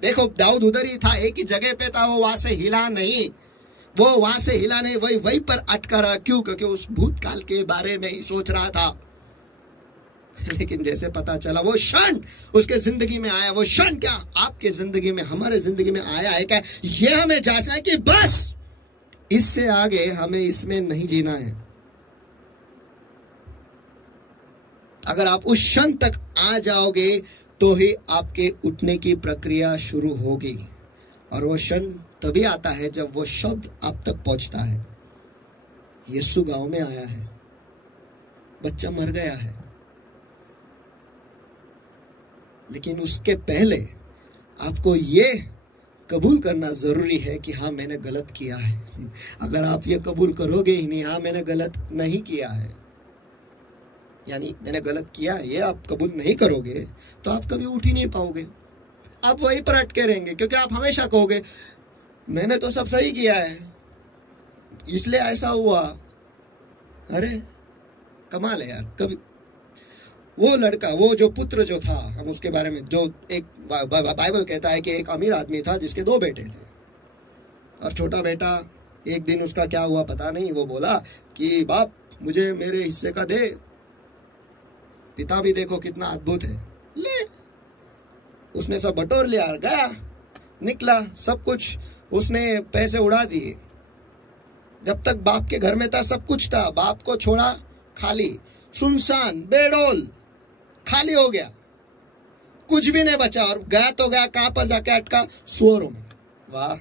देखो, दाऊद उधर ही था, एक ही जगह पे था, वो वहां से हिला नहीं, वो वहां से हिला नहीं, वही पर अटका रहा। क्यों? क्योंकि उस भूतकाल के बारे में ही सोच रहा था। लेकिन जैसे पता चला, वो क्षण उसके जिंदगी में आया, वो क्षण क्या आपके जिंदगी में, हमारे जिंदगी में आया है क्या, ये हमें जांचना है कि बस इससे आगे हमें इसमें नहीं जीना है। अगर आप उस क्षण तक आ जाओगे तो ही आपके उठने की प्रक्रिया शुरू होगी। और वो क्षण तभी आता है जब वो शब्द आप तक पहुंचता है, यीशु गांव में आया है, बच्चा मर गया है। लेकिन उसके पहले आपको ये कबूल करना जरूरी है कि हाँ, मैंने गलत किया है। अगर आप ये कबूल करोगे ही नहीं, हाँ मैंने गलत नहीं किया है, यानी मैंने गलत किया है, ये आप कबूल नहीं करोगे, तो आप कभी उठ ही नहीं पाओगे। आप वहीं पर अटके रहेंगे, क्योंकि आप हमेशा कहोगे मैंने तो सब सही किया है, इसलिए ऐसा हुआ। अरे कमाल है यार। कभी वो लड़का, वो जो पुत्र जो था, हम उसके बारे में, जो एक बाइबल कहता है कि एक अमीर आदमी था जिसके 2 बेटे थे, और छोटा बेटा एक दिन उसका क्या हुआ पता नहीं, वो बोला कि बाप मुझे मेरे हिस्से का दे। पिता भी देखो कितना अद्भुत है, ले उसने सब बटोर लिया, गया निकला, सब कुछ उसने पैसे उड़ा दिए। जब तक बाप के घर में था सब कुछ था, बाप को छोड़ा खाली, सुनसान, बेडोल, खाली हो गया, कुछ भी नहीं बचा। और गया तो गया कहां पर जाके अटका? सुअरों में। वाह।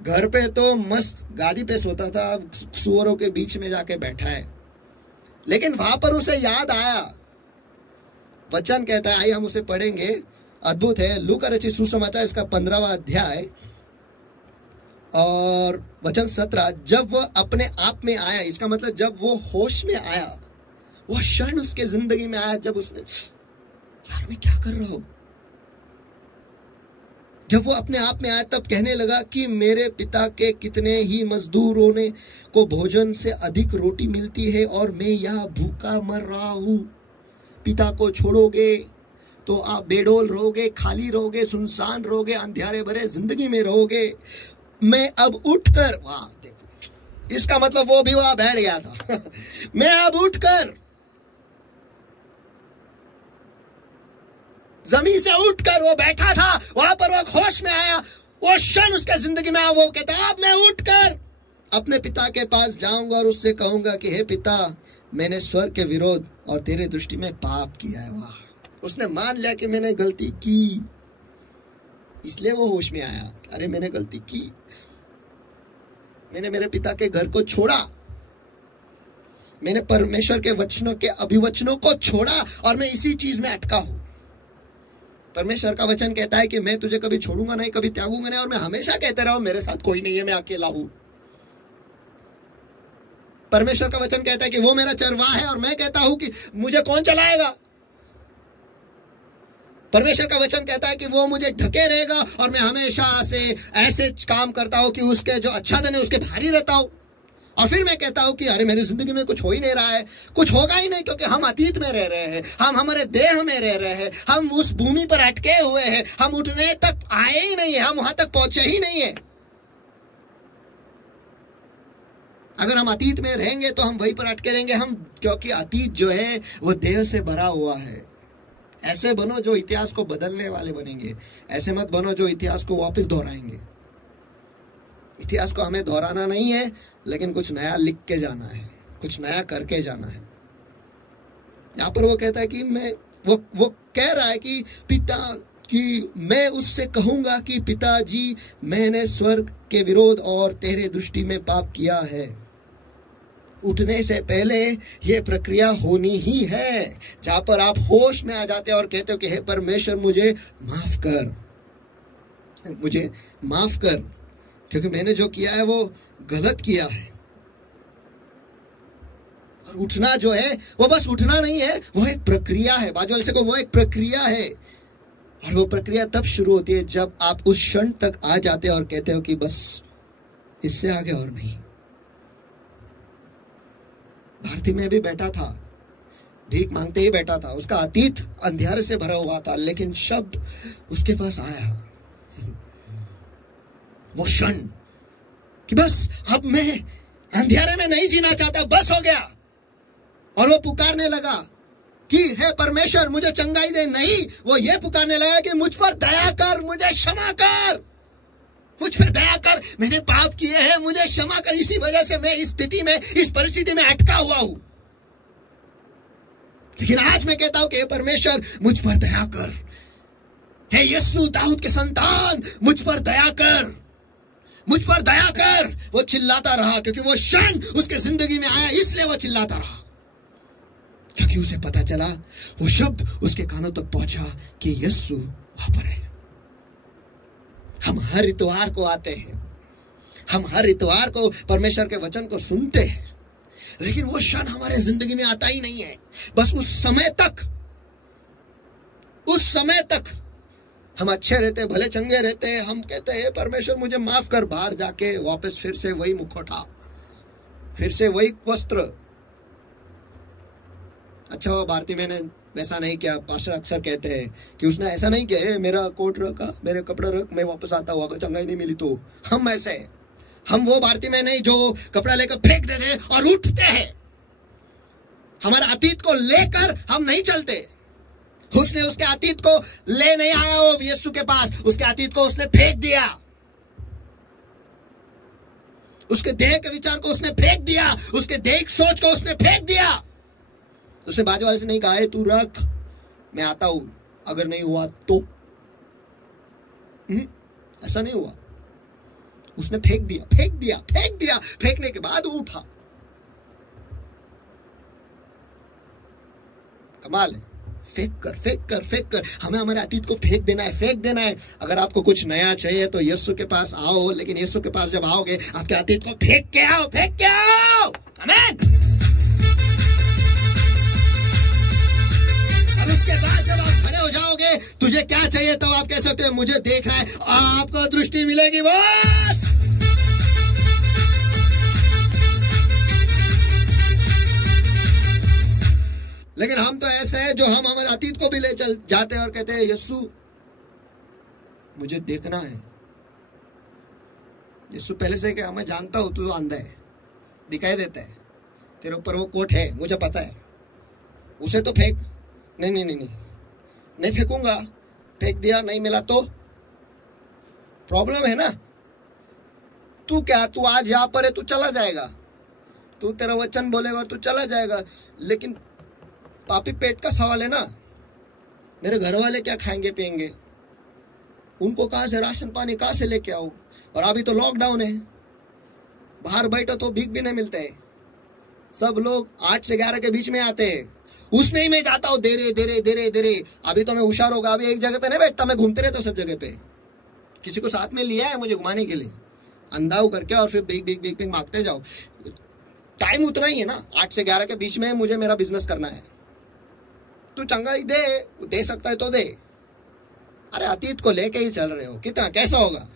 घर पे तो मस्त गादी पे सोता था, सुअरों के बीच में जाके बैठा है। लेकिन वहां पर उसे याद आया, वचन कहता है, आइए हम उसे पढ़ेंगे, अद्भुत है। लूका रचित सुसमाचार इसका 15वां अध्याय और वचन 17। जब वह अपने आप में आया, इसका मतलब जब वो होश में आया, वो क्षण उसके जिंदगी में आया जब उसने, यार मैं क्या कर रहा हूं। जब वो अपने आप में आया तब कहने लगा कि मेरे पिता के कितने ही मजदूरों ने को भोजन से अधिक रोटी मिलती है और मैं यहाँ भूखा मर रहा हूं। पिता को छोड़ोगे तो आप बेडोल रहोगे, खाली रहोगे, सुनसान रहोगे, अंधियारे भरे जिंदगी में रहोगे। मैं अब उठकर, वाह देखो, इसका मतलब वो भी वहां बैठ गया था। मैं अब उठकर, जमीन से उठकर वो बैठा था, वहां पर वो होश में आया, वो क्षण उसके जिंदगी में आया। वो कहता अब मैं उठकर अपने पिता के पास जाऊंगा और उससे कहूंगा कि हे पिता, मैंने स्वर्ग के विरोध और तेरे दृष्टि में पाप किया है। वाह, उसने मान लिया कि मैंने गलती की, इसलिए वो होश में आया। अरे मैंने गलती की, मैंने मेरे पिता के घर को छोड़ा, मैंने परमेश्वर के वचनों के अभिवचनों को छोड़ा और मैं इसी चीज में अटका हूं। परमेश्वर का वचन कहता है कि मैं तुझे कभी छोड़ूंगा नहीं, कभी त्यागूंगा नहीं, और मैं हमेशा कहते रहा मेरे साथ कोई नहीं है, मैं अकेला हूं। परमेश्वर का वचन कहता है कि वो मेरा चरवाहा है और मैं कहता हूं कि मुझे कौन चलाएगा। परमेश्वर का वचन कहता है कि वो मुझे ढके रहेगा और मैं हमेशा से ऐसे काम करता हूं कि उसके जो अच्छा दिन है उसके भारी रहता हूं। और फिर मैं कहता हूं कि अरे मेरी जिंदगी में कुछ हो ही नहीं रहा है, कुछ होगा ही नहीं, क्योंकि हम अतीत में रह रहे हैं, हम हमारे देह में रह रहे हैं, हम उस भूमि पर अटके हुए हैं, हम उठने तक आए ही नहीं है, हम वहां तक पहुंचे ही नहीं है। अगर हम अतीत में रहेंगे तो हम वहीं पर अटके रहेंगे, हम, क्योंकि अतीत जो है वो देह से भरा हुआ है। ऐसे बनो जो इतिहास को बदलने वाले बनेंगे, ऐसे मत बनो जो इतिहास को वापस दोहराएंगे। इतिहास को हमें दोहराना नहीं है, लेकिन कुछ नया लिख के जाना है, कुछ नया करके जाना है। यहाँ पर वो कहता है कि वो कह रहा है कि पिता, कि मैं उससे कहूंगा कि पिताजी, मैंने स्वर्ग के विरोध और तेरे दृष्टि में पाप किया है। उठने से पहले ये प्रक्रिया होनी ही है, जहां पर आप होश में आ जाते हैं और कहते हो कि हे परमेश्वर मुझे माफ कर, मुझे माफ कर, क्योंकि मैंने जो किया है वो गलत किया है। और उठना जो है वो बस उठना नहीं है, वो एक प्रक्रिया है। बाजू वाले से को, वो एक प्रक्रिया है। और वो प्रक्रिया तब शुरू होती है जब आप उस क्षण तक आ जाते हो और कहते हो कि बस इससे आगे और नहीं। भारती में भी बैठा था, भीख मांगते ही बैठा था, उसका अतीत अंधियारे से भरा हुआ था, लेकिन शब्द उसके पास आया, वो क्षण कि बस अब मैं अंधियारे में नहीं जीना चाहता, बस हो गया। और वो पुकारने लगा कि हे परमेश्वर मुझे चंगाई दे। नहीं, वो ये पुकारने लगा कि मुझ पर दया कर, मुझे क्षमा कर, मुझ पर दया कर, मैंने पाप किए हैं, मुझे क्षमा कर। इसी वजह से मैं इस स्थिति में, इस परिस्थिति में अटका हुआ हूं। लेकिन आज मैं कहता हूं कि हे परमेश्वर मुझ पर दया कर, हे यीशु दाऊद के संतान मुझ पर दया कर, मुझ पर दया कर। वो चिल्लाता रहा क्योंकि वो क्षण उसके जिंदगी में आया, इसलिए वो चिल्लाता रहा, क्योंकि उसे पता चला, वो शब्द उसके कानों तक पहुंचा कि यीशु वहां पर है। हम हर इतवार को आते हैं, हम हर इतवार को परमेश्वर के वचन को सुनते हैं, लेकिन वो क्षण हमारे जिंदगी में आता ही नहीं है। बस उस समय तक हम अच्छे रहते, भले चंगे रहते, हम कहते हैं परमेश्वर मुझे माफ कर, बाहर जाके वापस फिर से वही मुखौटा, फिर से वही वस्त्र। अच्छा वो भारती मैंने वैसा नहीं किया। पास्टर अक्सर कहते हैं कि उसने ऐसा नहीं किया, मेरा कोट रखा, मेरे कपड़े रख, मैं वापस आता हुआ, अगर चंगाई नहीं मिली तो। हम ऐसे हैं, हम वो भारती में नहीं जो कपड़ा लेकर फेंक देते हैं और उठते हैं। हमारे अतीत को लेकर हम नहीं चलते। उसने उसके अतीत को ले नहीं आया वो यीशु के पास, उसके अतीत को उसने फेंक दिया, उसके देह के विचार को उसने फेंक दिया, उसके देह की सोच को उसने फेंक दिया। उसने बाजू वाले से नहीं कहा है तू रख, मैं आता हूं, अगर नहीं हुआ तो। ऐसा नहीं हुआ, उसने फेंक दिया, फेंक दिया, फेंक दिया। फेंकने के बाद वो उठा। कमाल है। फेंक कर, फेंक कर, फेंक कर। हमें हमारे अतीत को फेंक देना है, फेंक देना है। अगर आपको कुछ नया चाहिए तो यीशु के पास आओ, लेकिन यीशु के पास जब आओगे आपके अतीत को फेंक के आओ, फेंक के आओ। आमीन। उसके बाद जब आप खड़े हो जाओगे, तुझे क्या चाहिए तब आप कह सकते हो मुझे देखना है, आपको दृष्टि मिलेगी बस। लेकिन हम तो ऐसे हैं जो हम हमारे अतीत को भी ले चल जाते हैं और कहते हैं यीशु मुझे देखना है। यीशु पहले से कि मैं जानता हूं तू अंधा है, दिखाई देता है, तेरे ऊपर वो कोट है, मुझे पता है, उसे तो फेंक। नहीं नहीं नहीं नहीं, नहीं फेंकूंगा। फेंक दिया, नहीं मिला तो प्रॉब्लम है ना। तू क्या, तू आज यहां पर है, तू चला जाएगा, तू तेरा वचन बोलेगा और तू चला जाएगा, लेकिन पापी पेट का सवाल है ना। मेरे घर वाले क्या खाएंगे पिएंगे, उनको कहां से राशन पानी कहां से लेके आऊं। और अभी तो लॉकडाउन है, बाहर बैठो तो भीख भी नहीं मिलते है। सब लोग 8 से 11 के बीच में आते हैं, उसमें ही मैं जाता हूँ देरे देरे देरे देरे। अभी तो मैं होशियार होगा, अभी एक जगह पे नहीं बैठता, मैं घूमते रहता हूँ सब जगह पे। किसी को साथ में लिया है मुझे घुमाने के लिए, अंधा करके, और फिर भीख भीख भीख भीख मांगते जाओ। टाइम उतना ही है ना, 8 से 11 के बीच में मुझे मेरा बिजनेस करना है। तू चंगाई दे सकता है तो दे। अरे अतीत को लेके ही चल रहे हो, कितना कैसा होगा।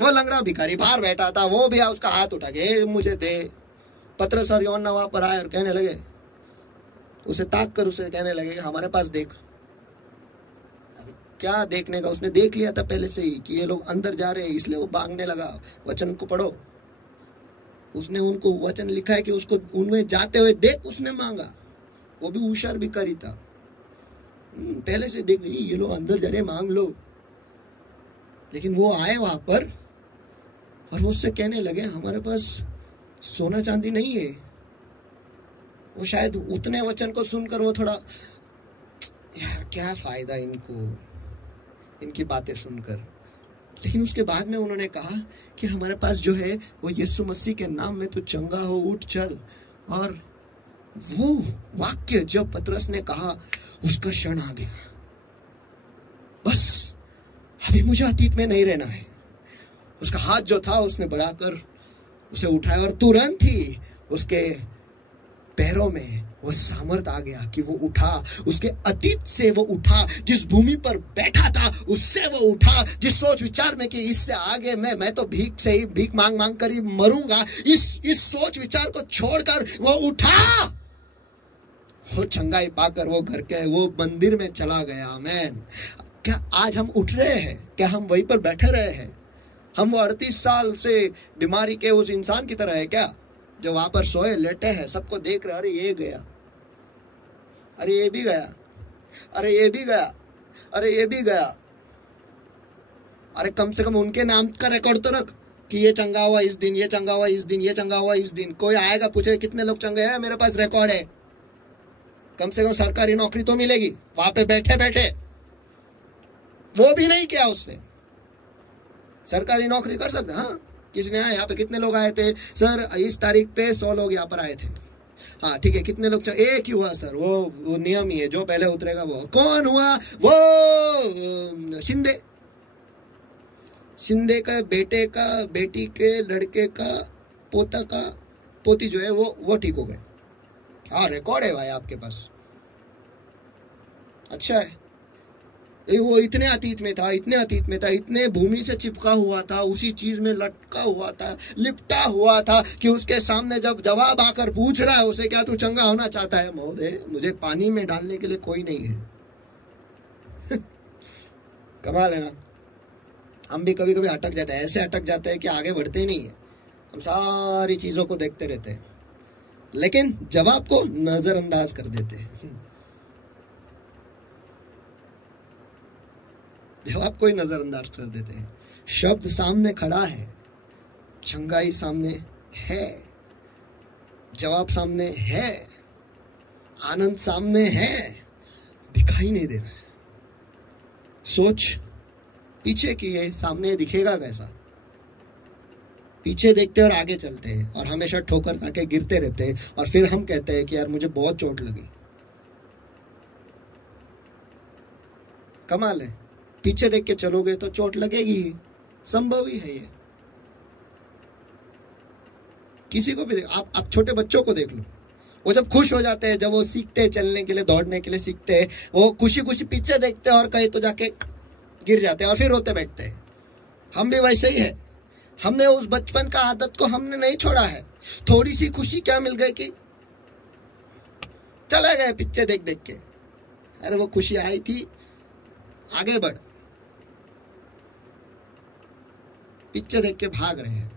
वो लंगड़ा भिखारी बाहर बैठा था, वो भी उसका हाथ उठा के मुझे दे। पतरस और यूहन्ना वहां पर आए और कहने लगे, उसे ताक कर उसे कहने लगे हमारे पास देख। अभी क्या देखने का, उसने देख लिया था पहले से ही कि ये लोग अंदर जा रहे हैं, इसलिए वो भागने लगा। वचन को पढ़ो, उसने उनको वचन लिखा है कि उसको उनमें जाते हुए देख उसने मांगा। वो भी होशियार भिखारी था, पहले से देख ये लोग अंदर जा रहे, मांग लो। लेकिन वो आए वहां पर और वो उससे कहने लगे हमारे पास सोना चांदी नहीं है। वो शायद उतने वचन को सुनकर वो थोड़ा, यार क्या फायदा इनको, इनकी बातें सुनकर। लेकिन उसके बाद में उन्होंने कहा कि हमारे पास जो है वो यीशु मसीह के नाम में तू चंगा हो, उठ चल। और वो वाक्य जब पतरस ने कहा, उसका क्षण आ गया, बस अभी मुझे अतीत में नहीं रहना है। उसका हाथ जो था उसने बढ़ाकर उसे उठाया और तुरंत ही उसके पैरों में वो सामर्थ आ गया कि वो उठा, उसके अतीत से वो उठा, जिस भूमि पर बैठा था उससे वो उठा, जिस सोच विचार में कि इससे आगे मैं तो भीख से ही भीख मांग मांग कर ही मरूंगा, इस सोच विचार को छोड़कर वो उठा, वो चंगाई पाकर वो घर के वो मंदिर में चला गया। आमीन। क्या आज हम उठ रहे हैं? क्या हम वहीं पर बैठे रहे हैं? हम वो 38 साल से बीमारी के उस इंसान की तरह है क्या, जो वहां पर सोए लेटे हैं, सबको देख रहे, अरे ये गया, अरे ये भी गया, अरे ये भी गया, अरे ये भी गया। अरे कम से कम उनके नाम का रिकॉर्ड तो रख कि ये चंगा हुआ इस दिन, ये चंगा हुआ इस दिन, ये चंगा हुआ इस दिन। कोई आएगा पूछे कितने लोग चंगे हैं, मेरे पास रिकॉर्ड है। कम से कम सरकारी नौकरी तो मिलेगी वहां पे बैठे बैठे। वो भी नहीं किया उसने। सरकारी नौकरी कर सकते, हाँ किसी ने, यहाँ पे कितने लोग आए थे सर, इस तारीख पे 100 लोग यहाँ पर आए थे। हाँ ठीक है, कितने लोग, एक ही हुआ सर, वो नियम ही है, जो पहले उतरेगा वो। कौन हुआ? वो शिंदे का बेटे का, बेटी के लड़के का, पोता का, पोती जो है वो ठीक हो गए। क्या रिकॉर्ड है भाई आपके पास? अच्छा है। वो इतने अतीत में था, इतने अतीत में था, इतने भूमि से चिपका हुआ था, उसी चीज में लटका हुआ था, लिपटा हुआ था कि उसके सामने जब जवाब आकर पूछ रहा है उसे, क्या तू चंगा होना चाहता है? महोदय मुझे पानी में डालने के लिए कोई नहीं है। कमाल है ना। हम भी कभी कभी अटक जाते हैं, ऐसे अटक जाते हैं कि आगे बढ़ते ही नहीं है। हम सारी चीजों को देखते रहते हैं लेकिन जवाब को नजरअंदाज कर देते हैं। जवाब को ही नजरअंदाज कर देते हैं। शब्द सामने खड़ा है, चंगाई सामने है, जवाब सामने है, आनंद सामने है, दिखाई नहीं दे रहा है। सोच पीछे की है, सामने दिखेगा कैसा? पीछे देखते और आगे चलते हैं और हमेशा ठोकर खा के गिरते रहते हैं और फिर हम कहते हैं कि यार मुझे बहुत चोट लगी। कमाल है। पीछे देख के चलोगे तो चोट लगेगी ही, संभव ही है ये। किसी को भी आप छोटे बच्चों को देख लो, वो जब खुश हो जाते हैं, जब वो सीखते हैं चलने के लिए, दौड़ने के लिए सीखते हैं, वो खुशी खुशी पीछे देखते हैं और कहीं तो जाके गिर जाते हैं और फिर रोते बैठते हैं। हम भी वैसे ही है। हमने उस बचपन का आदत को हमने नहीं छोड़ा है। थोड़ी सी खुशी क्या मिल गई कि चले गए पीछे देख देख के। अरे वो खुशी आई थी, आगे बढ़। पीछे देख के भाग रहे हैं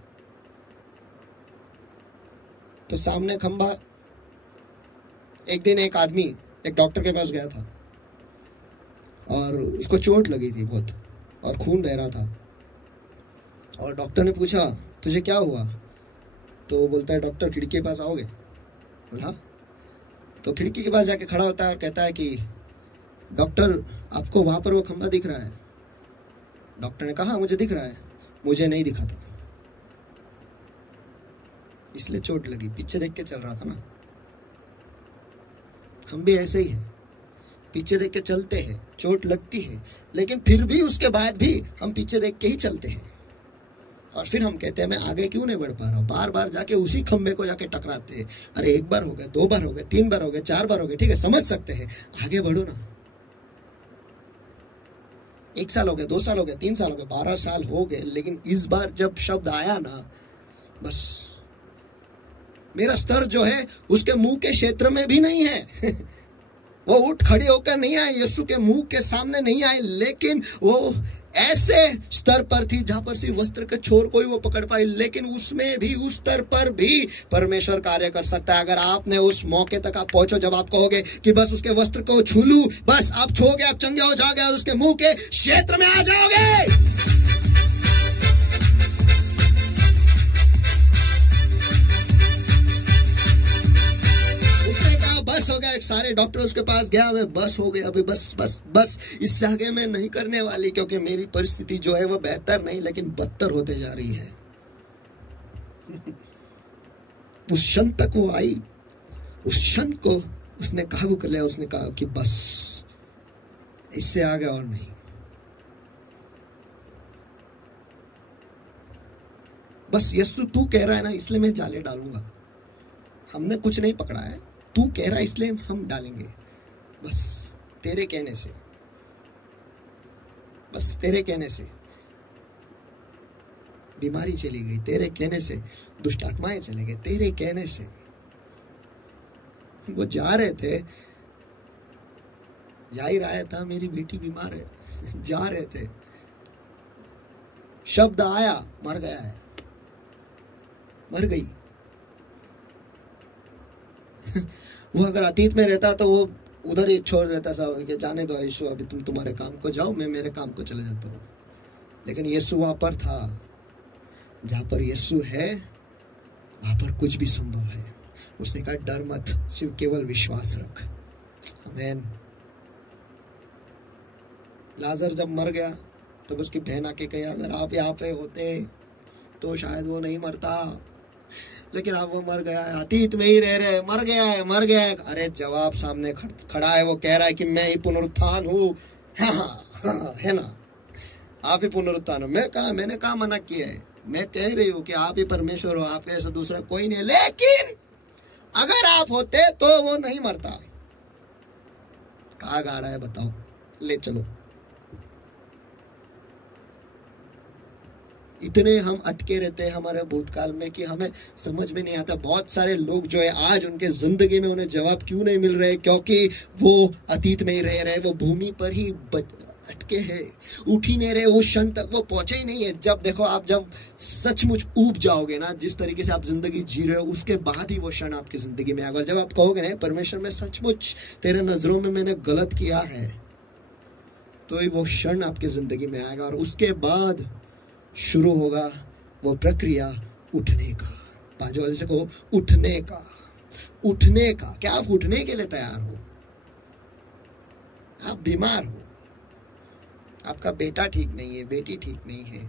तो सामने खंबा। एक दिन एक आदमी एक डॉक्टर के पास गया था और उसको चोट लगी थी बहुत और खून बह रहा था। और डॉक्टर ने पूछा तुझे क्या हुआ? तो वो बोलता है डॉक्टर खिड़की के पास आओगे? बोला। तो खिड़की के पास जाके खड़ा होता है और कहता है कि डॉक्टर आपको वहां पर वो खंबा दिख रहा है? डॉक्टर ने कहा मुझे दिख रहा है। मुझे नहीं दिखा था, इसलिए चोट लगी, पीछे देख के चल रहा था ना। हम भी ऐसे ही हैं, पीछे देख के चलते हैं, चोट लगती है लेकिन फिर भी उसके बाद भी हम पीछे देख के ही चलते हैं और फिर हम कहते हैं मैं आगे क्यों नहीं बढ़ पा रहा हूं। बार बार जाके उसी खंबे को जाके टकराते हैं। अरे एक बार हो गए, 2 बार हो गए, 3 बार हो गए, 4 बार हो गए, ठीक है समझ सकते हैं, आगे बढ़ो ना। 1 साल हो गया, 2 साल हो गया, 3 साल हो गए, 12 साल हो गए, लेकिन इस बार जब शब्द आया ना, बस मेरा स्तर जो है उसके मुंह के क्षेत्र में भी नहीं है। वो उठ खड़ी होकर नहीं आए, यीशु के मुंह के सामने नहीं आए, लेकिन वो ऐसे स्तर पर थी जहां पर सिर्फ वस्त्र के छोर को ही वो पकड़ पाई। लेकिन उसमें भी, उस स्तर पर भी परमेश्वर कार्य कर सकता है। अगर आपने उस मौके तक आप पहुंचो जब आप कहोगे कि बस उसके वस्त्र को छू लूं, बस आप छोगे, आप चंगे हो जाओगे और उसके मुंह के क्षेत्र में आ जाओगे। बस हो गया। सारे डॉक्टर उसके पास गया, मैं बस हो गया, अभी बस बस बस, इससे आगे मैं नहीं करने वाली, क्योंकि मेरी परिस्थिति जो है वो बेहतर नहीं लेकिन बदतर होते जा रही है। उस क्षण तक वो आई, उस क्षण को उसने काबू कर लिया। उसने कहा कि बस इससे आगे और नहीं। बस यीशु तू कह रहा है ना, इसलिए मैं जाले डालूंगा। हमने कुछ नहीं पकड़ा है, तू कह रहा इसलिए हम डालेंगे, बस तेरे कहने से, बस तेरे कहने से बीमारी चली गई, तेरे कहने से दुष्ट आत्माएं चले गए, तेरे कहने से। वो जा रहे थे, जा ही रहा था मेरी बेटी बीमार है, जा रहे थे, शब्द आया मर गया है, मर गई। वो अगर अतीत में रहता तो वो उधर ही छोड़ देता सब कि जाने दो यीशु, अभी तुम तुम्हारे काम को जाओ, मैं मेरे काम को चले जाता हूँ। लेकिन यीशु वहां पर था। जहां पर यीशु है वहां पर कुछ भी संभव है। उसने कहा डर मत, सिर्फ केवल विश्वास रख। आमीन। लाजर जब मर गया तब उसकी बहन आके कही अगर आप यहाँ पे होते तो शायद वो नहीं मरता, लेकिन अब वो मर गया है, अतीत में ही रह रहे, मर गया है, मर गया है। अरे जवाब सामने खड़ा है, वो कह रहा है कि मैं ही पुनरुत्थान हूँ। हाँ, है ना, आप ही पुनरुत्थान हो। मैंने कहा मना किया है, मैं कह रही हूँ कि आप ही परमेश्वर हो, आपके ऐसा दूसरा कोई नहीं है। लेकिन अगर आप होते तो वो नहीं मरता। कहाँ गाड़ा है बताओ, ले चलो। इतने हम अटके रहते हैं हमारे भूतकाल में कि हमें समझ में नहीं आता। बहुत सारे लोग जो है आज उनके जिंदगी में उन्हें जवाब क्यों नहीं मिल रहे, क्योंकि वो अतीत में ही रह रहे, वो भूमि पर ही अटके हैं, उठ ही नहीं रहे, उस क्षण तक वो पहुंचे ही नहीं है। जब देखो आप जब सचमुच ऊब जाओगे ना, जिस तरीके से आप जिंदगी जी रहे हो, उसके बाद ही वो क्षण आपकी जिंदगी में आएगा। जब आप कहोगे ना परमेश्वर में सचमुच तेरे नजरों में मैंने गलत किया है, तो ही वो क्षण आपकी जिंदगी में आएगा। और उसके बाद शुरू होगा वो प्रक्रिया उठने का। बाजू वाले से कहो उठने का, उठने का। क्या आप उठने के लिए तैयार हो? आप बीमार हो, आपका बेटा ठीक नहीं है, बेटी ठीक नहीं है,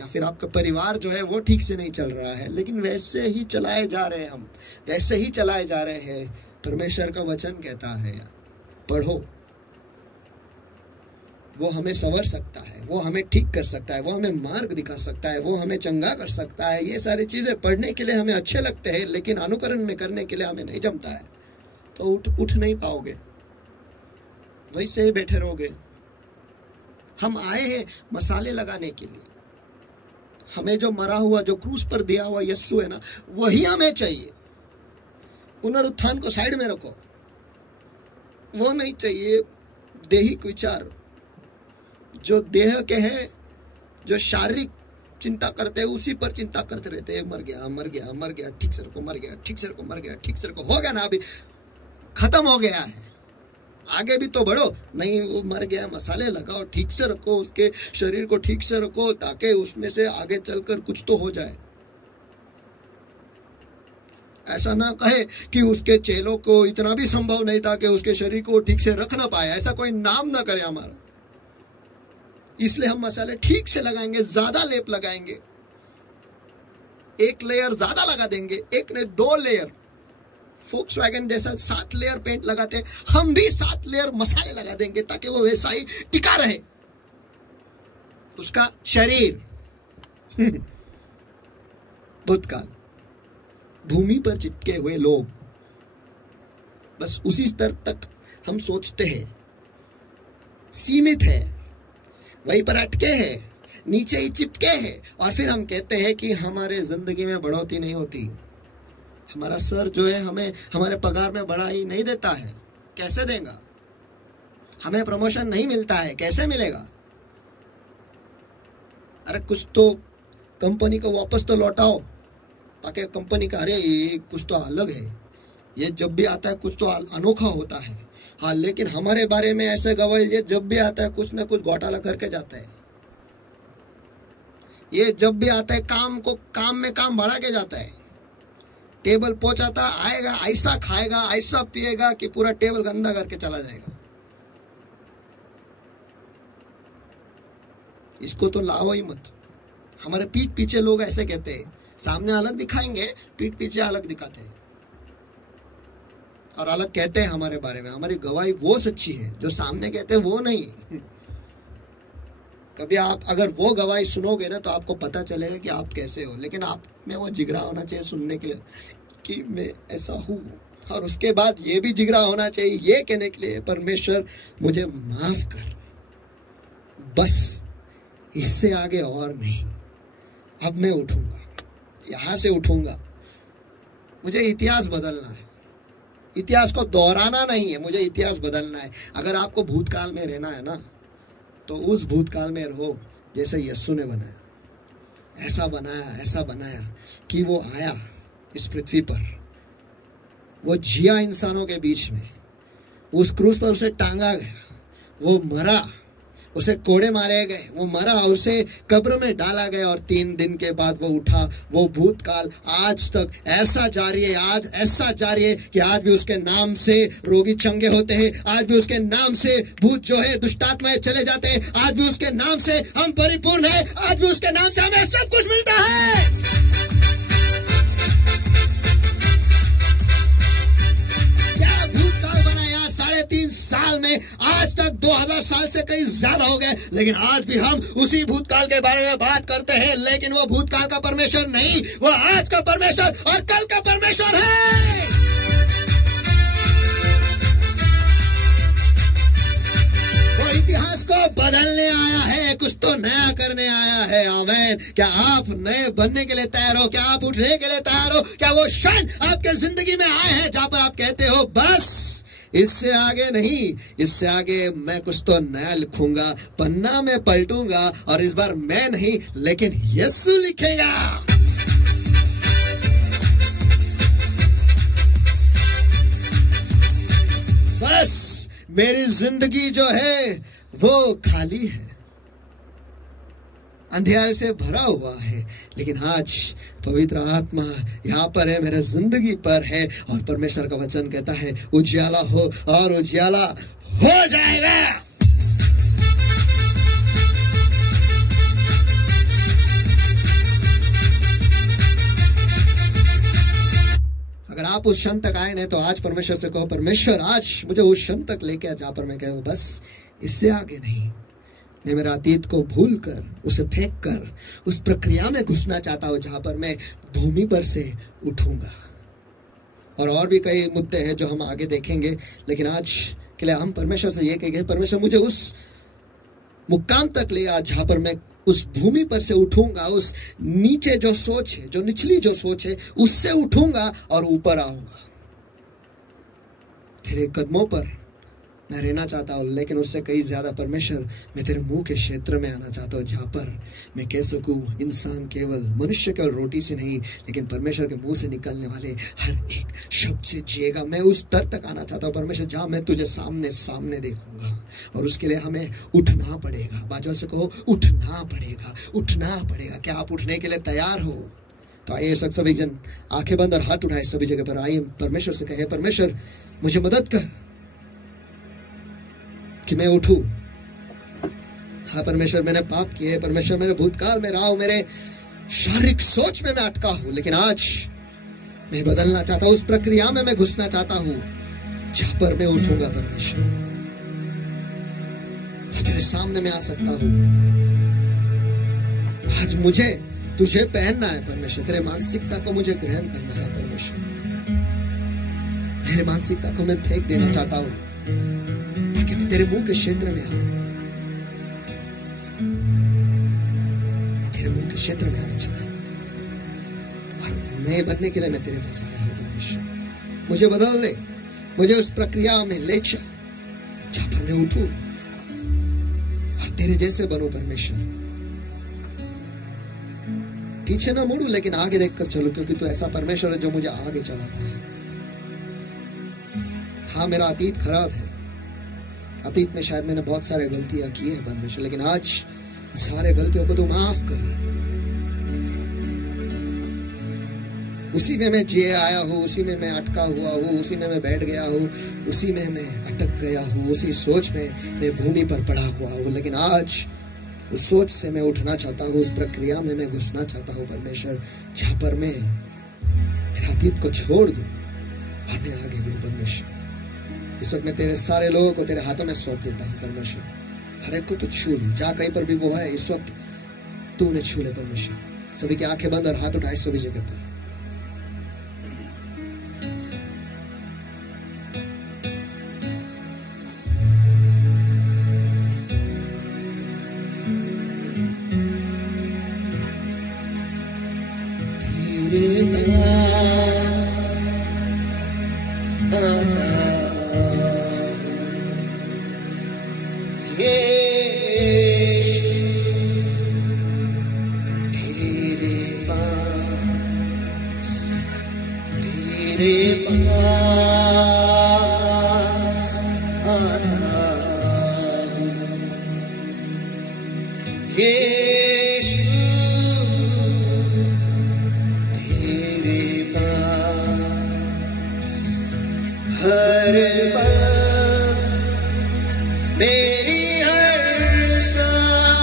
या फिर आपका परिवार जो है वो ठीक से नहीं चल रहा है, लेकिन वैसे ही चलाए जा रहे हैं, हम वैसे ही चलाए जा रहे हैं। परमेश्वर का वचन कहता है पढ़ो, वो हमें संवर सकता है, वो हमें ठीक कर सकता है, वो हमें मार्ग दिखा सकता है, वो हमें चंगा कर सकता है। ये सारी चीजें पढ़ने के लिए हमें अच्छे लगते हैं, लेकिन अनुकरण में करने के लिए हमें नहीं जमता है। तो उठ नहीं पाओगे, वैसे ही बैठे रहोगे। हम आए हैं मसाले लगाने के लिए। हमें जो मरा हुआ, जो क्रूस पर दिया हुआ यीशु है ना, वही हमें चाहिए। पुनरुत्थान को साइड में रखो, वो नहीं चाहिए। दैहिक विचार जो देह के हैं, जो शारीरिक चिंता करते हैं, उसी पर चिंता करते रहते हैं। मर गया, मर गया, मर गया, ठीक से रखो, मर गया, ठीक से रखो, मर गया, ठीक से रखो। हो गया ना, अभी खत्म हो गया है, आगे भी तो बढ़ो। नहीं, वो मर गया, मसाले लगाओ, ठीक से रखो, उसके शरीर को ठीक से रखो, ताकि उसमें से आगे चलकर कुछ तो हो जाए। ऐसा ना कहे कि उसके चेलों को इतना भी संभव नहीं था कि उसके शरीर को ठीक से रख ना पाए। ऐसा कोई नाम ना करे हमारा। इसलिए हम मसाले ठीक से लगाएंगे, ज्यादा लेप लगाएंगे, एक लेयर ज्यादा लगा देंगे, एक ने 2 लेयर। फोक्सवैगन जैसा 7 लेयर पेंट लगाते हैं, हम भी 7 लेयर मसाले लगा देंगे, ताकि वो वैसा ही टिका रहे उसका शरीर। भूतकाल, भूमि पर चिपके हुए लोग बस उसी स्तर तक हम सोचते हैं, सीमित है, वहीं पर अटके हैं, नीचे ही चिपके हैं। और फिर हम कहते हैं कि हमारे जिंदगी में बढ़ोतरी नहीं होती, हमारा सर जो है हमें हमारे पगार में बढ़ाई नहीं देता है। कैसे देगा? हमें प्रमोशन नहीं मिलता है, कैसे मिलेगा? अरे कुछ तो कंपनी को वापस तो लौटाओ, ताकि कंपनी का अरे ये कुछ तो अलग है, ये जब भी आता है कुछ तो अनोखा होता है। हाँ, लेकिन हमारे बारे में ऐसे गवाही, ये जब भी आता है कुछ ना कुछ घोटाला करके जाता है। ये जब भी आता है काम में काम बढ़ा के जाता है। टेबल पहुंचाता आएगा, ऐसा खाएगा, ऐसा पिएगा कि पूरा टेबल गंदा करके चला जाएगा। इसको तो लाओ ही मत। हमारे पीठ पीछे लोग ऐसे कहते हैं, सामने अलग दिखाएंगे, पीठ पीछे अलग दिखाते हैं और अलग कहते हैं हमारे बारे में। हमारी गवाही वो सच्ची है, जो सामने कहते हैं वो नहीं। कभी आप अगर वो गवाही सुनोगे ना, तो आपको पता चलेगा कि आप कैसे हो। लेकिन आप में वो जिगरा होना चाहिए सुनने के लिए कि मैं ऐसा हूँ, और उसके बाद ये भी जिगरा होना चाहिए ये कहने के लिए, परमेश्वर मुझे माफ कर, बस इससे आगे और नहीं, अब मैं उठूंगा, यहां से उठूंगा। मुझे इतिहास बदलना है, इतिहास को दोहराना नहीं है, मुझे इतिहास बदलना है। अगर आपको भूतकाल में रहना है ना, तो उस भूतकाल में रहो जैसे यीशु ने बनाया, ऐसा बनाया कि वो आया इस पृथ्वी पर, वो जिया इंसानों के बीच में, उस क्रूस पर उसे टांगा गया, वो मरा, उसे कोड़े मारे गए, वो मरा, उसे कब्र में डाला गया और 3 दिन के बाद वो उठा। वो भूतकाल आज तक ऐसा जारी है, आज ऐसा जारी है कि आज भी उसके नाम से रोगी चंगे होते हैं, आज भी उसके नाम से भूत जो है दुष्टात्माएं चले जाते हैं, आज भी उसके नाम से हम परिपूर्ण हैं, आज भी उसके नाम से हमें सब कुछ मिलता है। क्या भूतकाल बनाया 3.5 साल में, आज तक 2000 साल से कहीं ज्यादा हो गए, लेकिन आज भी हम उसी भूतकाल के बारे में बात करते हैं। लेकिन वो भूतकाल का परमेश्वर नहीं, वो आज का परमेश्वर और कल का परमेश्वर है। वो इतिहास को बदलने आया है, कुछ तो नया करने आया है। आमीन। क्या आप नए बनने के लिए तैयार हो? क्या आप उठने के लिए तैयार हो? क्या वो क्षण आपके जिंदगी में आए हैं जहां पर आप कहते हो बस इससे आगे नहीं, इससे आगे मैं कुछ तो नया लिखूंगा, पन्ना में पलटूंगा और इस बार मैं नहीं लेकिन यीशु लिखेगा। बस मेरी जिंदगी जो है वो खाली है, अंधेरे से भरा हुआ है, लेकिन आज पवित्र आत्मा यहाँ पर है, मेरे जिंदगी पर है और परमेश्वर का वचन कहता है उजियाला हो और उजियाला हो जाएगा। अगर आप उस क्षण तक आए नहीं तो आज परमेश्वर से कहो परमेश्वर आज मुझे उस क्षण तक लेके आ जहां पर मैं कहूँ बस इससे आगे नहीं। मैं मेरा अतीत को भूल कर, उसे फेंक कर उस प्रक्रिया में घुसना चाहता हूं जहां पर मैं भूमि पर से उठूंगा। और भी कई मुद्दे हैं जो हम आगे देखेंगे, लेकिन आज के लिए हम परमेश्वर से ये कहेंगे परमेश्वर मुझे उस मुकाम तक ले आ जहां पर मैं उस भूमि पर से उठूंगा, उस नीचे जो सोच है, जो निचली जो सोच है उससे उठूंगा और ऊपर आऊंगा। तेरे कदमों पर मैं रहना चाहता हूँ, लेकिन उससे कहीं ज्यादा परमेश्वर मैं तेरे मुंह के क्षेत्र में आना चाहता हूँ जहां पर मैं कह सकूं इंसान केवल मनुष्य केवल रोटी से नहीं लेकिन परमेश्वर के मुंह से निकलने वाले हर एक शब्द से जिएगा। मैं उस स्तर तक आना चाहता हूँ परमेश्वर जहां मैं तुझे सामने सामने देखूंगा और उसके लिए हमें उठना पड़ेगा। बाजू से कहो उठना पड़ेगा, उठना पड़ेगा। क्या आप उठने के लिए तैयार हो? तो आइए सभी जन आंखें बंद और हाथ उठाए सभी जगह पर, आइए परमेश्वर से कहे परमेश्वर मुझे मदद कर कि मैं उठूं। हाँ परमेश्वर मैंने पाप किए, परमेश्वर मेरे भूतकाल में रहा हूं, मेरे शारीरिक सोच में मैं अटका हूं, लेकिन आज मैं बदलना चाहता हूं, उस प्रक्रिया में मैं घुसना चाहता हूं जहां पर मैं उठूंगा परमेश्वर और तेरे सामने मैं आ सकता हूं। आज मुझे तुझे पहनना है परमेश्वर, तेरे मानसिकता को मुझे ग्रहण करना है परमेश्वर। मेरे मानसिकता को मैं फेंक देना चाहता हूं ताकि मैं तेरे मुंह के क्षेत्र में आऊं, तेरे मुंह के क्षेत्र में आना चाहता हूं और नए बनने के लिए मैं तेरे पास आया हूं परमेश्वर। मुझे बदल दे, मुझे उस प्रक्रिया में ले चल जहां पर मैं उठूं और तेरे जैसे बनूं परमेश्वर। पीछे ना मुड़ूं लेकिन आगे देखकर चलूं, क्योंकि तू ऐसा परमेश्वर है जो मुझे आगे चलाता है। हाँ मेरा अतीत खराब है, अतीत में शायद मैंने बहुत सारे गलतियां की है परमेश्वर, लेकिन आज सारे गलतियों को तू माफ कर। उसी में मैं जिए आया हूँ, उसी में मैं अटका हुआ हूँ, उसी में मैं बैठ गया हूँ, उसी में मैं अटक गया हूँ, उसी सोच में मैं भूमि पर पड़ा हुआ हूँ। लेकिन आज उस सोच से मैं उठना चाहता हूँ, उस प्रक्रिया में मैं घुसना चाहता हूँ परमेश्वर जहां पर मैं मेरे अतीत को छोड़ दूं और मैं आगे बढ़ूं परमेश्वर। इस वक्त मैं तेरे सारे लोगों को तेरे हाथों में सौंप देता हूँ परमेश्वर। हर एक को तो छू ले, जहाँ कहीं पर भी वो है इस वक्त तू उन्हें छू ले परमेश्वर। सभी की आंखें बंद और हाथ उठाए सभी जगह पर। हर पल मेरी हर सांस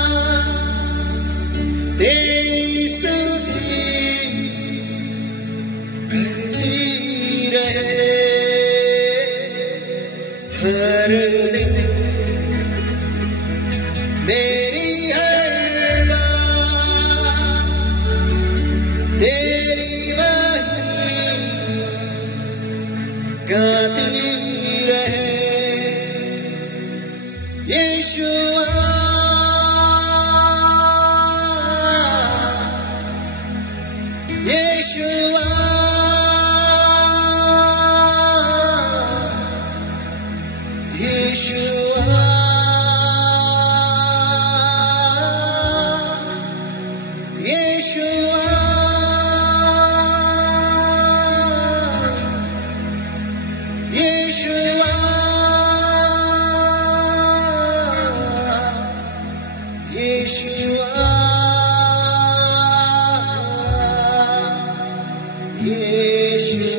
तेरी स्तुति करती रहे। हर दिन मेरी हर बात तेरी गाती रहे। यीशुआ यीशुआ यीशुआ यीशुआ Yeshua, Yeshua, Yeshua.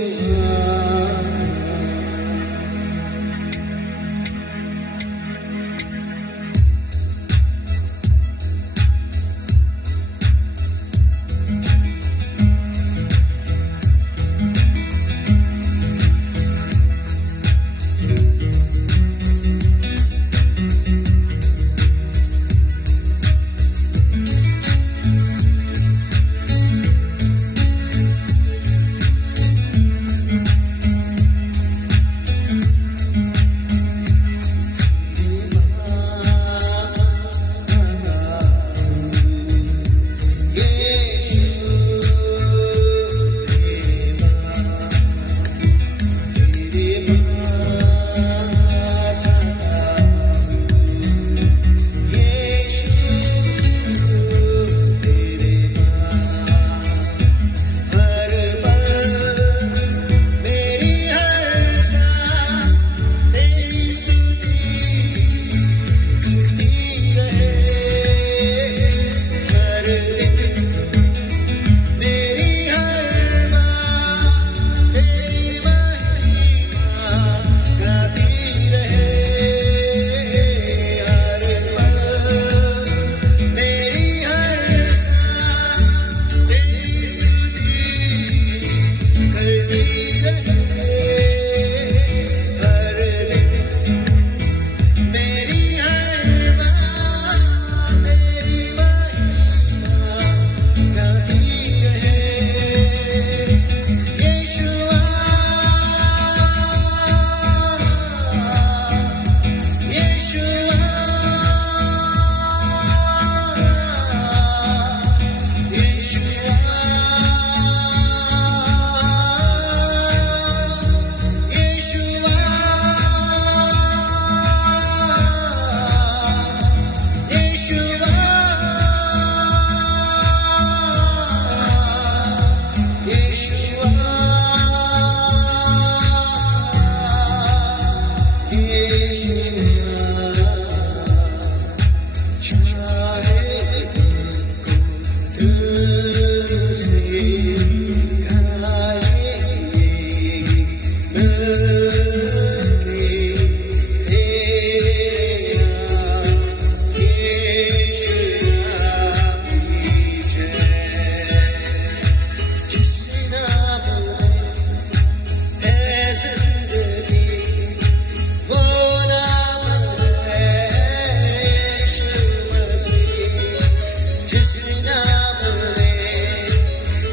जिस नाम में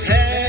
है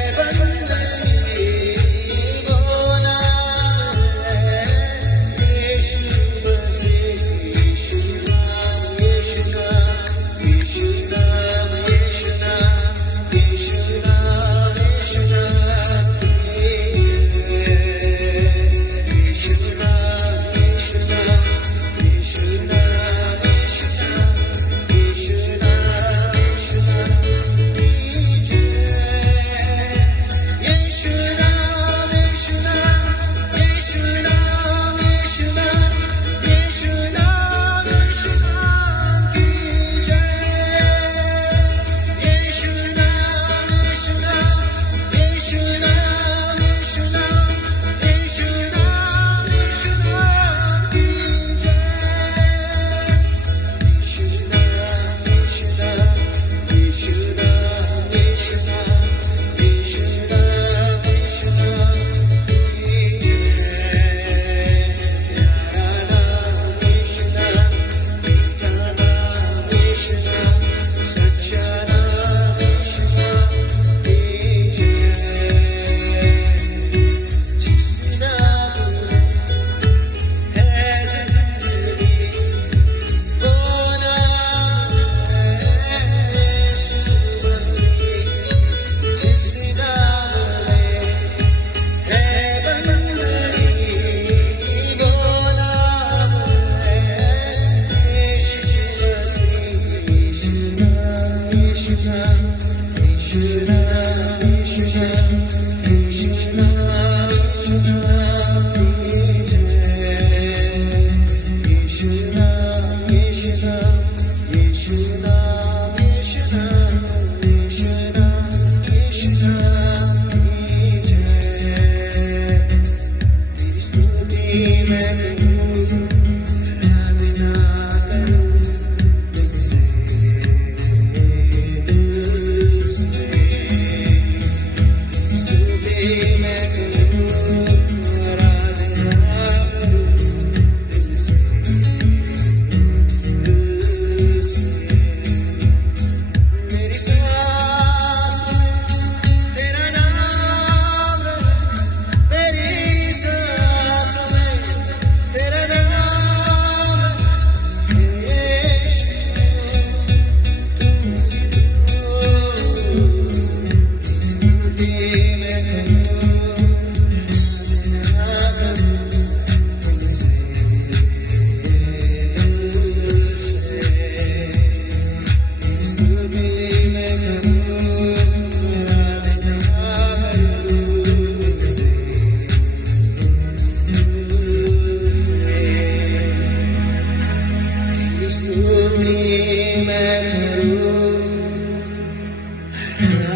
मैं करूं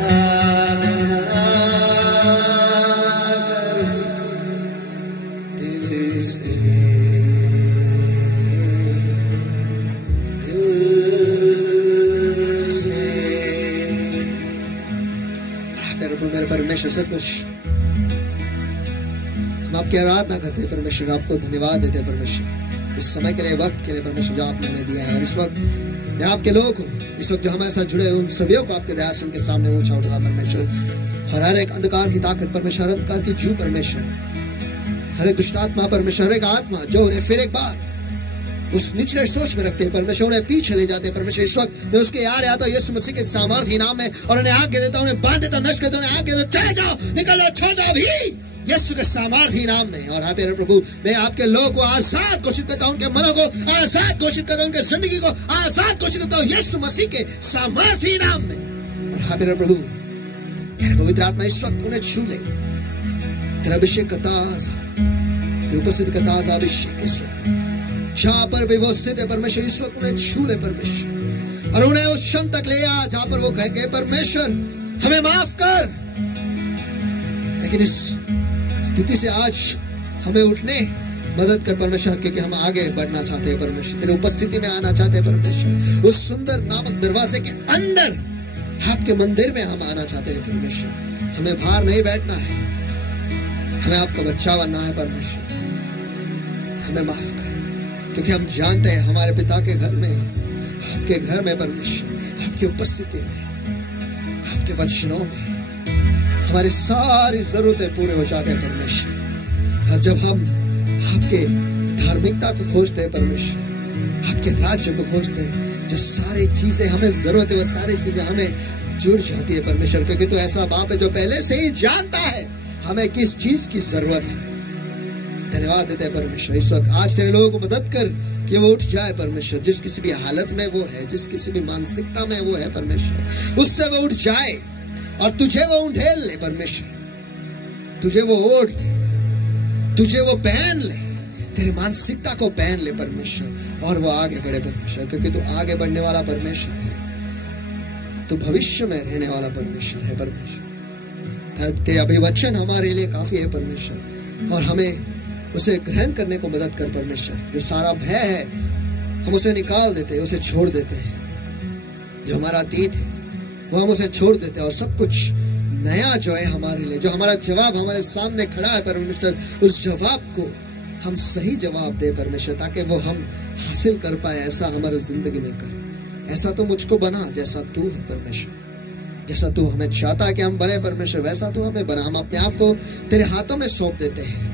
आराधना करूं दिल से, दिल से। मेरे परमेश्वर सचमुच हम आपकी आराधना करते हैं परमेश्वर, आपको धन्यवाद देते हैं परमेश्वर इस समय के लिए, वक्त के लिए परमेश्वर जो आपने हमें दिया है। और इस वक्त मैं आपके लोगों को, इस वक्त जो हमारे साथ जुड़े हैं उन सभी को आपके दयासन के सामने ऊंचा उठा परमेश्वर। हर एक अंधकार की ताकत परमेश्वर, अंधकार की जू परमेश्वर, हर एक दुष्ट आत्मा परमेश्वर, हर एक आत्मा जो उन्हें फिर एक बार उस निचले सोच में रखते हैं परमेश्वर, उन्हें पीछे ले जाते हैं परमेश्वर। इस वक्त मैं उसके याद आता हूँ यीशु मसीह के सामर्थी नाम में, और उन्हें आज्ञा देता हूँ, उन्हें बांध देता हूँ, नष्ट करता हूँ, उन्हें आज्ञा देता हूँ, चले जाओ, निकल जाओ, छोड़ दो अभी यीशु के सामर्थी नाम में। और हाँ मेरे प्रभु, मैं आपके लोगों को आजाद घोषित करता हूँ, उनके मनों को आजाद घोषित करता हूँ, उनके जिंदगी को आजाद घोषित करता हूँ यीशु मसीह के सामर्थी नाम में। और हाँ मेरे प्रभु, मेरे पवित्र आत्मा इस वक्त उन्हें छू ले, तेरा अभिषेक का ताजा, तेरी उपस्थिति का ताजा अभिषेक इस वक्त जहाँ पर भी वो स्थित है परमेश्वर, इस वक्त उन्हें छू ले परमेश्वर, और उन्हें उस क्षण तक ले आ जहाँ पर वो कहे परमेश्वर हमें माफ कर। लेकिन इस स्थिति से आज हमें उठने मदद कर परमेश्वर, क्योंकि हम आगे बढ़ना चाहते हैं परमेश्वर, तेरी उपस्थिति में आना चाहते हैं परमेश्वर, उस सुंदर नामक दरवाजे के अंदर आपके मंदिर में हम आना चाहते हैं परमेश्वर। हमें बाहर नहीं बैठना है, हमें आपका बच्चा बनना है परमेश्वर, हमें माफ कर, क्योंकि हम जानते हैं हमारे पिता के घर में, आपके घर में परमेश्वर, आपकी उपस्थिति में, आपके वचनों में हमारी सारी जरूरतें पूरे हो जाते हैं परमेश्वर। और जब हम आपके धार्मिकता को खोजते हैं परमेश्वर, आपके राज्य को खोजते हैं, जो सारी चीजें हमें जरूरत है वो सारी चीजें हमें जुड़ जाती है परमेश्वर, क्योंकि तू ऐसा बाप है जो पहले से ही जानता है हमें किस चीज की जरूरत है। धन्यवाद देते हैं परमेश्वर इस वक्त आज तेरे लोगों को मदद कर कि वो उठ जाए परमेश्वर, जिस किसी भी हालत में वो है, जिस किसी भी मानसिकता में वो है परमेश्वर, उससे वो उठ जाए और तुझे वो उंडेल ले परमेश्वर, तुझे वो ओढ़ ले, तुझे वो पहन ले, तेरी मानसिकता को पहन ले परमेश्वर, और वो आगे बढ़े परमेश्वर, क्योंकि तू आगे बढ़ने वाला परमेश्वर है, तू भविष्य में रहने वाला परमेश्वर है परमेश्वर। तेरे अभिवचन हमारे लिए काफी है परमेश्वर, और हमें उसे ग्रहण करने को मदद कर परमेश्वर। जो सारा भय है हम उसे निकाल देते हैं, उसे छोड़ देते हैं, जो हमारा अतीत है वो हम उसे छोड़ देते हैं, और सब कुछ नया जो है हमारे लिए, जो हमारा जवाब हमारे सामने खड़ा है परमेश्वर, उस जवाब को हम सही जवाब दे परमेश्वर, ताकि वो हम हासिल कर पाए। ऐसा हमारे जिंदगी में कर, ऐसा तो मुझको बना जैसा तू है परमेश्वर, जैसा तू हमें चाहता है कि हम बने परमेश्वर, वैसा तू हमें बना। हम अपने आप को तेरे हाथों में सौंप देते हैं,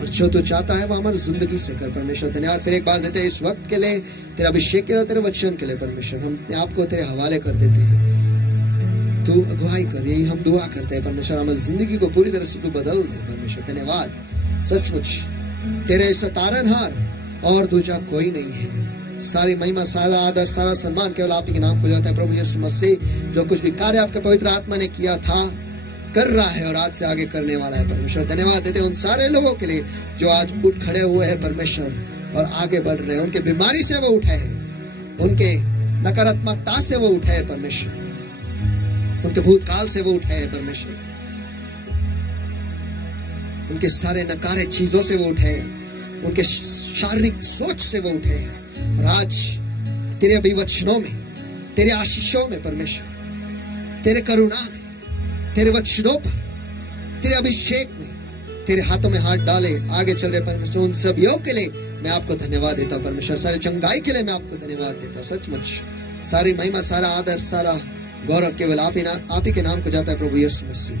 और जो तू चाहता है वो हमारी जिंदगी से कर परमेश्वर। धन्यवाद फिर एक बार देते हैं इस वक्त के लिए, तेरा अभिषेक के लिए, तेरे वचन के लिए परमेश्वर। हम अपने आप को तेरे हवाले कर देते हैं, तू अगुवाई कर, यही हम दुआ करते हैं परमेश्वर। हमारी जिंदगी को पूरी तरह से तू बदल दे परमेश्वर। धन्यवाद, सचमुच तेरे इस तारनहार और दूजा कोई नहीं है। सारी महिमा, सारा आदर, सारा सम्मान केवल आप ही के नाम को जाता है प्रभु यीशु मसीह। जो कुछ भी कार्य आपके पवित्र आत्मा ने किया था, कर रहा है और आज से आगे करने वाला है परमेश्वर। धन्यवाद देते हैं उन सारे लोगों के लिए जो आज उठ खड़े हुए हैं परमेश्वर और आगे बढ़ रहे हैं। उनके बीमारी से वो उठे हैं, उनके नकारात्मकता से वो उठे हैं परमेश्वर, उनके भूतकाल से वो उठे हैं परमेश्वर, उनके सारे नकारे चीजों से वो उठे हैं, उनके शारीरिक सोच से वो उठे हैं। और आज तेरे अभिवचनों में, तेरे आशीषों में परमेश्वर, तेरे करुणा में, तेरे वचनों पर, तेरे अभिषेक में, तेरे हाथों में हाथ डाले आगे चल रहे परमेश्वर। उन सभियों के लिए मैं आपको धन्यवाद देता हूं परमेश्वर। सारी चंगाई के लिए मैं आपको धन्यवाद देता हूं। सचमुच सारी महिमा, सारा आदर, सारा गौरव केवल आप ही के नाम को जाता है प्रभु यीशु मसीह।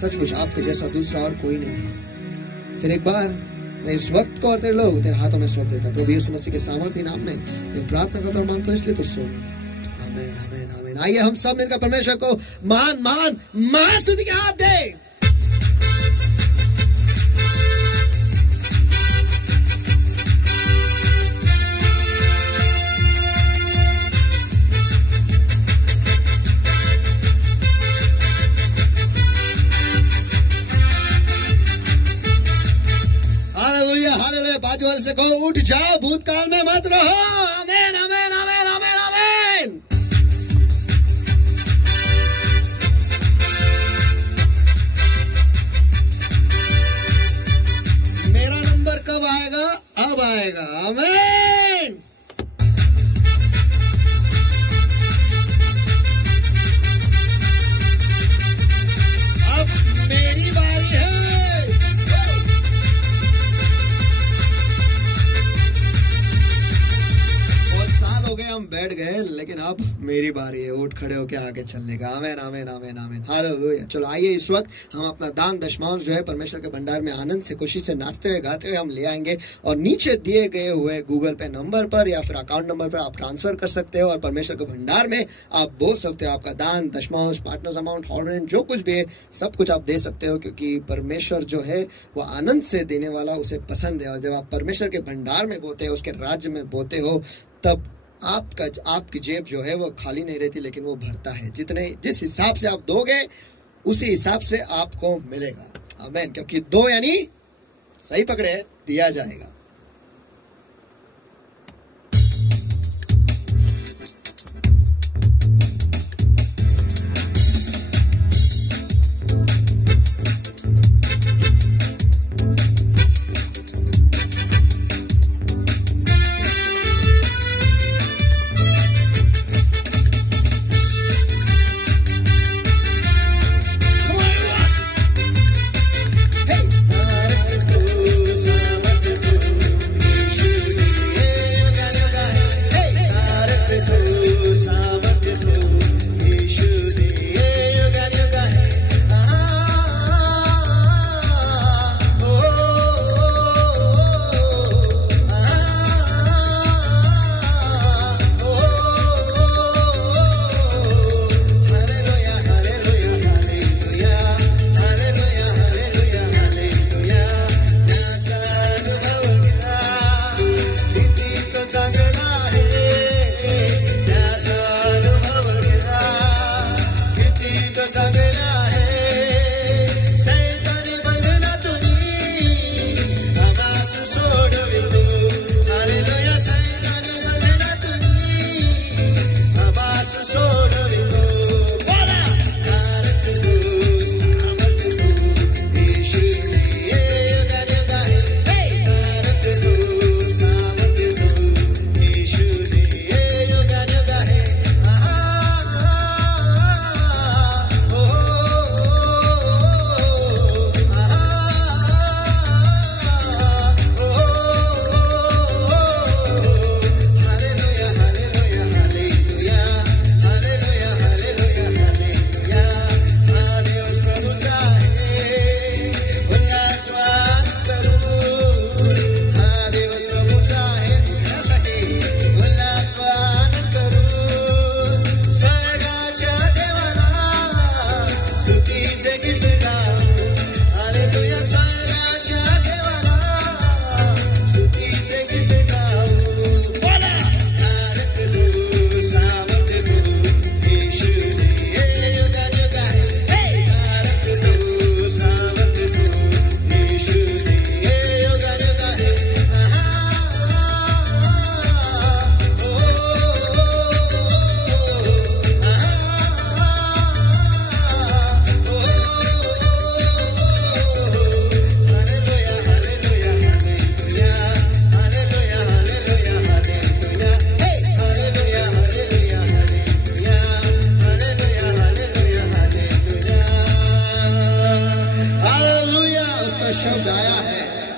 सचमुच आपके जैसा दूसरा और कोई नहीं है। फिर एक बार मैं इस वक्त को और तेरे लोग तेरे हाथों में सौंप देता हूं प्रभु यीशु मसीह के सामर्थ्य नाम में मैं प्रार्थना करता हूं, मानता हूं, इसलिए तो सुन। आमीन, आमीन, आमीन। आइए हम सब मिलकर परमेश्वर को मान स्तुति के हाथ दे। बाजू वाले से कहो, उठ जाओ, भूतकाल में मत रहो। आमीन, आमीन, आमीन, आमीन, आमीन। बैठ गए, लेकिन अब मेरी बारी है उठ खड़े होके आगे चलने का। आमीन आमीन आमीन आमीन हालेलुया। चलो आइए इस वक्त हम अपना दान दशमांश जो है परमेश्वर के भंडार में आनंद से खुशी से नाचते हुए गाते हुए हम ले आएंगे, और नीचे दिए गए हुए गूगल पे नंबर पर या फिर अकाउंट नंबर पर आप ट्रांसफर कर सकते हो और परमेश्वर के भंडार में आप बोल सकते हो। आपका दान दशमांश, पार्टनर्स अमाउंट, हॉलरेंट जो कुछ भी है सब कुछ आप दे सकते हो, क्योंकि परमेश्वर जो है वो आनंद से देने वाला, उसे पसंद है। और जब आप परमेश्वर के भंडार में बोते हो, उसके राज्य में बोते हो, तब आपकी जेब जो है वो खाली नहीं रहती, लेकिन वो भरता है। जिस हिसाब से आप दोगे उसी हिसाब से आपको मिलेगा। आमीन। क्योंकि दो यानी सही पकड़े, दिया जाएगा।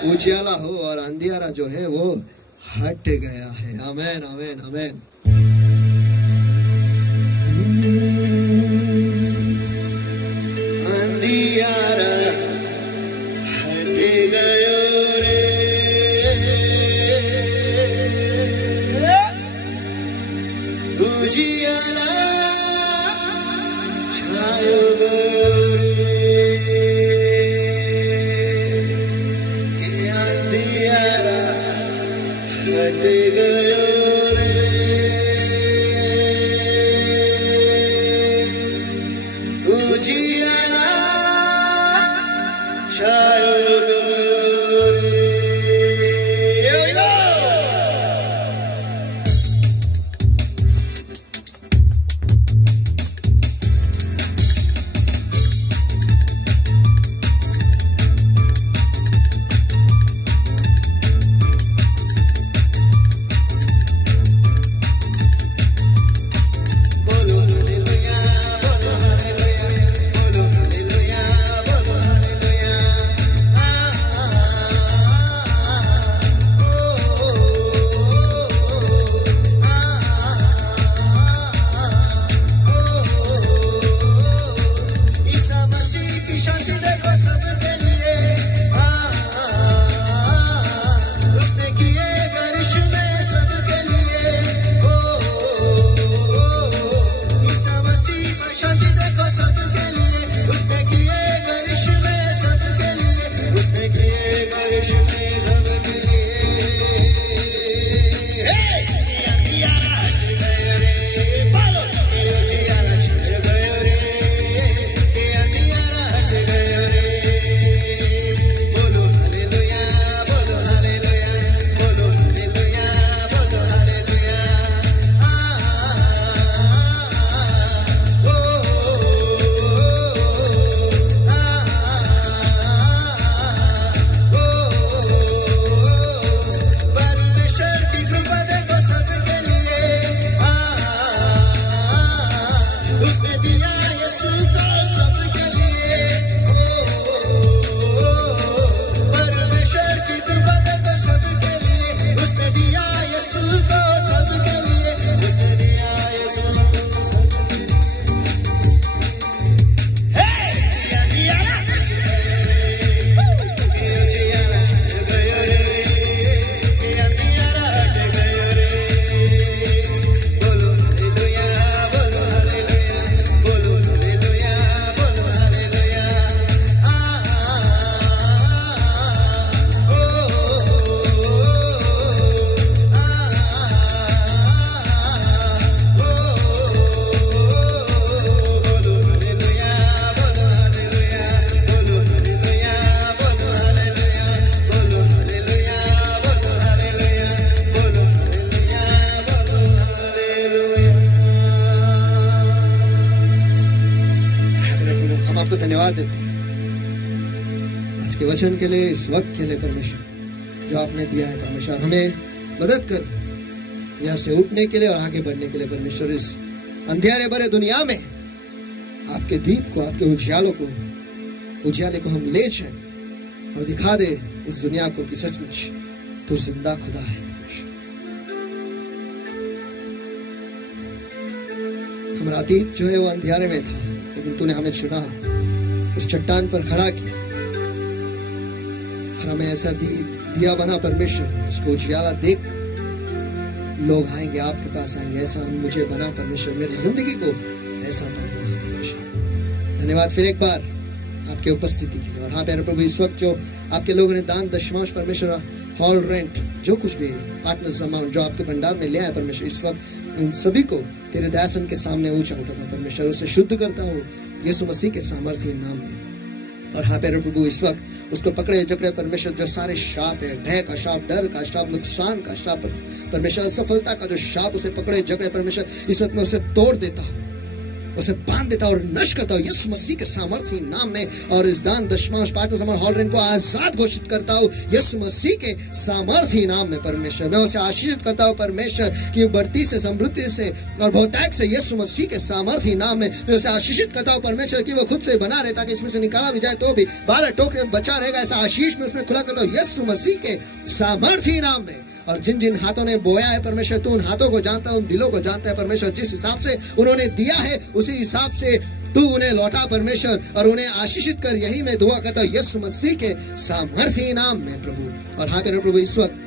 उजियाला हो और अंधियारा जो है वो हट गया है। आमेन आमेन आमेन। अंधियारा हट गयो रे, उजियाला छायो रे, हट गयो रे, उजियाला छायो रे। आपको धन्यवाद देते हैं आज के वचन के लिए, इस वक्त के लिए परमेश्वर जो आपने दिया है परमेश्वर। हमें मदद कर यहाँ से उठने के लिए और आगे बढ़ने के लिए परमेश्वर। इस अंधेरे भरे दुनिया में आपके दीप को, आपके उजाले को हम ले जाए और दिखा दे इस दुनिया को कि सचमुच तू जिंदा खुदा है परमेश्वर। हमारा अतीत जो है वो अंधेरे में था, लेकिन तूने हमें चुना, उस चट्टान पर खड़ा किया और हमें ऐसा दिया बना परमेश्वर, उसको उजाला देख लोग आएंगे, आपके पास आएंगे। ऐसा मुझे बना परमेश्वर, मेरी जिंदगी को ऐसा तब बना परमेश्वर। धन्यवाद फिर एक बार आपके उपस्थिति के लिए। और हाँ प्यारे प्रभु, इस वक्त जो आपके लोगों ने दान दशमांश परमेश्वर, हॉल रेंट, जो कुछ भी पार्टनर्स अमाउंट जो आपके भंडार में ले आए परमेश्वर, इस वक्त उन सभी को तेरे दयासन के सामने ऊंचा उठाता परमेश्वर, उसे शुद्ध करता हूँ यीशु मसीह के सामर्थ्य नाम में। और हाँ प्यारे प्रभु, इस वक्त उसको पकड़े जकड़े परमेश्वर, जो सारे शाप है, भय का शाप, डर का शाप, नुकसान का शाप परमेश्वर, असफलता का जो शाप, उसे पकड़े जकड़े परमेश्वर, इस वक्त मैं उसे तोड़ देता हूँ, उसे बांध देता हूँ और नष्ट करता हूँ यीशु मसीह के सामर्थ्य नाम में। और इस दान दशमांश पार्टनर्स अमाउंट हॉल रेंट को आजाद घोषित करता हूँ यीशु मसीह के सामर्थ्य नाम में परमेश्वर। मैं उसे आशीषित करता हूँ परमेश्वर कि बढ़ती से, समृद्धि से और बहुतायत से यीशु मसीह के सामर्थ्य नाम में मैं उसे आशीषित करता हूँ परमेश्वर कि वो खुद से बना रहे, ताकि इसमें से निकाला भी जाए तो भी 12 टोकरे में बचा रहेगा। ऐसा आशीष में उसमें खुला करता हूँ यीशु मसीह के सामर्थ्य नाम में। और जिन जिन हाथों ने बोया है परमेश्वर, तू उन हाथों को जानता है, उन दिलों को जानता है परमेश्वर। जिस हिसाब से उन्होंने दिया है उसी हिसाब से तू उन्हें लौटा परमेश्वर, और उन्हें आशीषित कर। यही मैं दुआ करता हूँ यीशु मसीह के सामर्थ्य नाम में प्रभु। और हाँ तेरे प्रभु, इस वक्त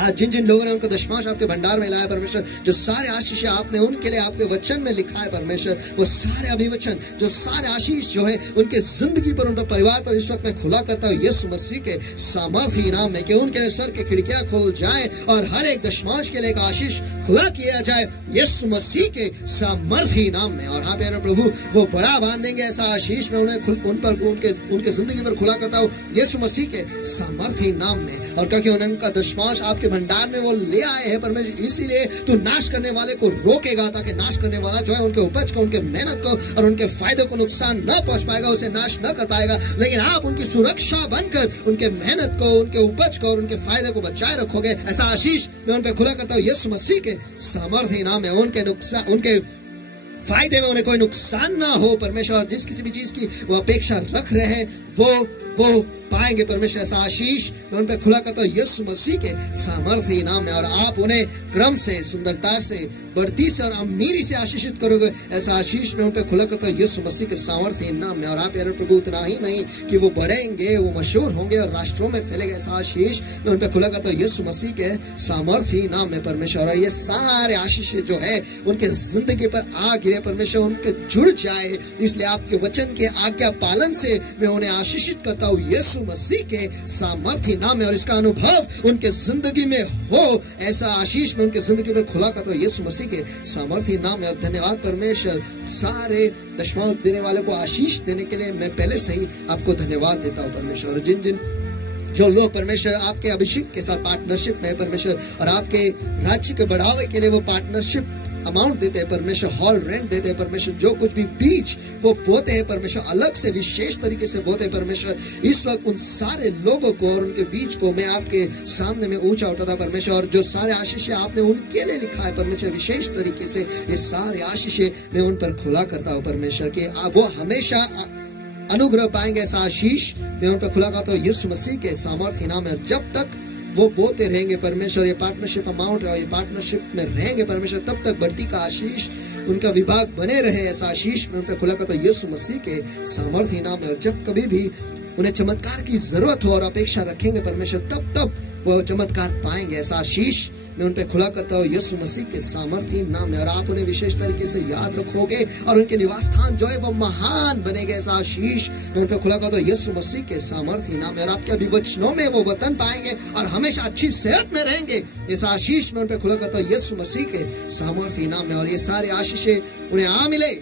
आज जिन जिन लोगों ने उनको दशमांश आपके भंडार में लाया परमेश्वर, जो सारे आशीष आपने उनके लिए आपके वचन में लिखा है परमेश्वर, वो सारे अभिवचन, जो सारे आशीष जो है उनके जिंदगी पर, उनके परिवार पर इस वक्त मैं खुला करता हूँ यीशु मसीह के सामर्थ्य नाम में, कि उनके स्वर की खिड़कियां खोल जाए और हर एक दशमांश के लिए एक आशीष खुला किया जाए यीशु मसीह के सामर्थ्य नाम में। और हाँ प्यारे प्रभु, वो बड़ा बांधेंगे ऐसा आशीष मैं उन्हें उनके जिंदगी पर खुला करता हूँ यीशु मसीह के सामर्थ्य नाम में। और क्योंकि उनका दशमांश आपके भंडार में वो ले आए हैं परमेश्वर, इसीलिए तू नाश करने वाले को रोकेगा, ताकि नाश करने वाला जो है उनके उपज को, उनके मेहनत को और उनके फायदे को नुकसान न पहुंच पाएगा, उसे नाश न कर पाएगा। लेकिन आप उनकी सुरक्षा बनकर उनके मेहनत को, उनके उपज को और उनके फायदे को बचाए रखोगे। ऐसा आशीष मैं उन पर खुला करता हूँ यीशु मसीह के सामर्थ्य नाम में। उनके फायदे में उन्हें कोई नुकसान ना हो परमेश्वर। जिस किसी भी चीज की वो अपेक्षा रख रहे हैं वो पाएंगे परमेश्वर। ऐसा आशीष मैं उन पर खुला करता हूँ यीशु मसीह के सामर्थ्य नाम में। और आप उन्हें क्रम से, सुंदरता से, बढ़ती से और अमीरी से आशीषित करोगे। ऐसा आशीष मैं उन पर खुला करता हूँ यीशु मसीह के सामर्थ्य नाम में। और आप प्यारे प्रभु, इतना ही नहीं कि वो बढ़ेंगे, वो मशहूर होंगे और राष्ट्रों में फैलेगा। ऐसा आशीष मैं उन पर खुला करता हूँ यीशु मसीह के सामर्थ्य नाम में परमेश्वर। और ये सारे आशीष जो है उनके जिंदगी पर आ गिरे परमेश्वर, उनके जुड़ जाए। इसलिए आपके वचन के आज्ञा पालन से मैं उन्हें आशीषित करता हूँ यीशु मसीह के सामर्थ्य नाम में। और इसका अनुभव उनके जिंदगी में हो, ऐसा आशीष में उनके जिंदगी में खुला करता हूँ यीशु मसीह के सामर्थ्य नाम में। और धन्यवाद परमेश्वर, सारे दशमांश देने वाले को आशीष देने के लिए मैं पहले से ही आपको धन्यवाद देता हूँ परमेश्वर। और जिन जिन जो लोग परमेश्वर आपके अभिषेक के साथ पार्टनरशिप में परमेश्वर, और आपके राज्य के बढ़ावे के लिए वो पार्टनरशिप अमाउंट देते हैं परमेश्वर, हॉल रेंट देते हैं परमेश्वर, जो कुछ भी बीज वो बोते हैं परमेश्वर, अलग से विशेष तरीके से बोते हैं परमेश्वर। इस वक्त उन सारे लोगों को और उनके बीज को मैं आपके सामने में ऊंचा उठाता परमेश्वर। और जो सारे आशीष आपने उनके लिए लिखा है परमेश्वर, विशेष तरीके से ये सारे आशीष मैं उन पर खुला करता हूँ परमेश्वर, कि वो हमेशा अनुग्रह पाएंगे। ऐसा आशीष मैं उन पर खुला करता हूँ यीशु मसीह के सामर्थ्य नाम में। जब तक वो बोते रहेंगे परमेश्वर, ये पार्टनरशिप अमाउंट और ये पार्टनरशिप में रहेंगे परमेश्वर, तब तक बढ़ती का आशीष उनका विभाग बने रहे। ऐसा आशीष में उन पर खुला करता हूँ यीशु मसीह के सामर्थ्य नाम में। और जब कभी भी उन्हें चमत्कार की जरूरत हो और अपेक्षा रखेंगे परमेश्वर, तब वो चमत्कार पाएंगे। ऐसा आशीष मैं उन पे खुला करता हूँ यीशु मसीह के सामर्थ्य नाम में। और आप उन्हें विशेष तरीके से याद रखोगे और उनके निवास स्थान जो है वो महान बनेगा। ऐसा आशीष मैं उन पे खुला करता हूँ यीशु मसीह के सामर्थ्य नाम में। और आपके अभिवचनों में वो वतन पाएंगे और हमेशा अच्छी सेहत में रहेंगे। ऐसा आशीष मैं उन पे खुला करता हूँ यीशु मसीह के सामर्थ्य नाम में। और ये सारे आशीषें उन्हें आ मिले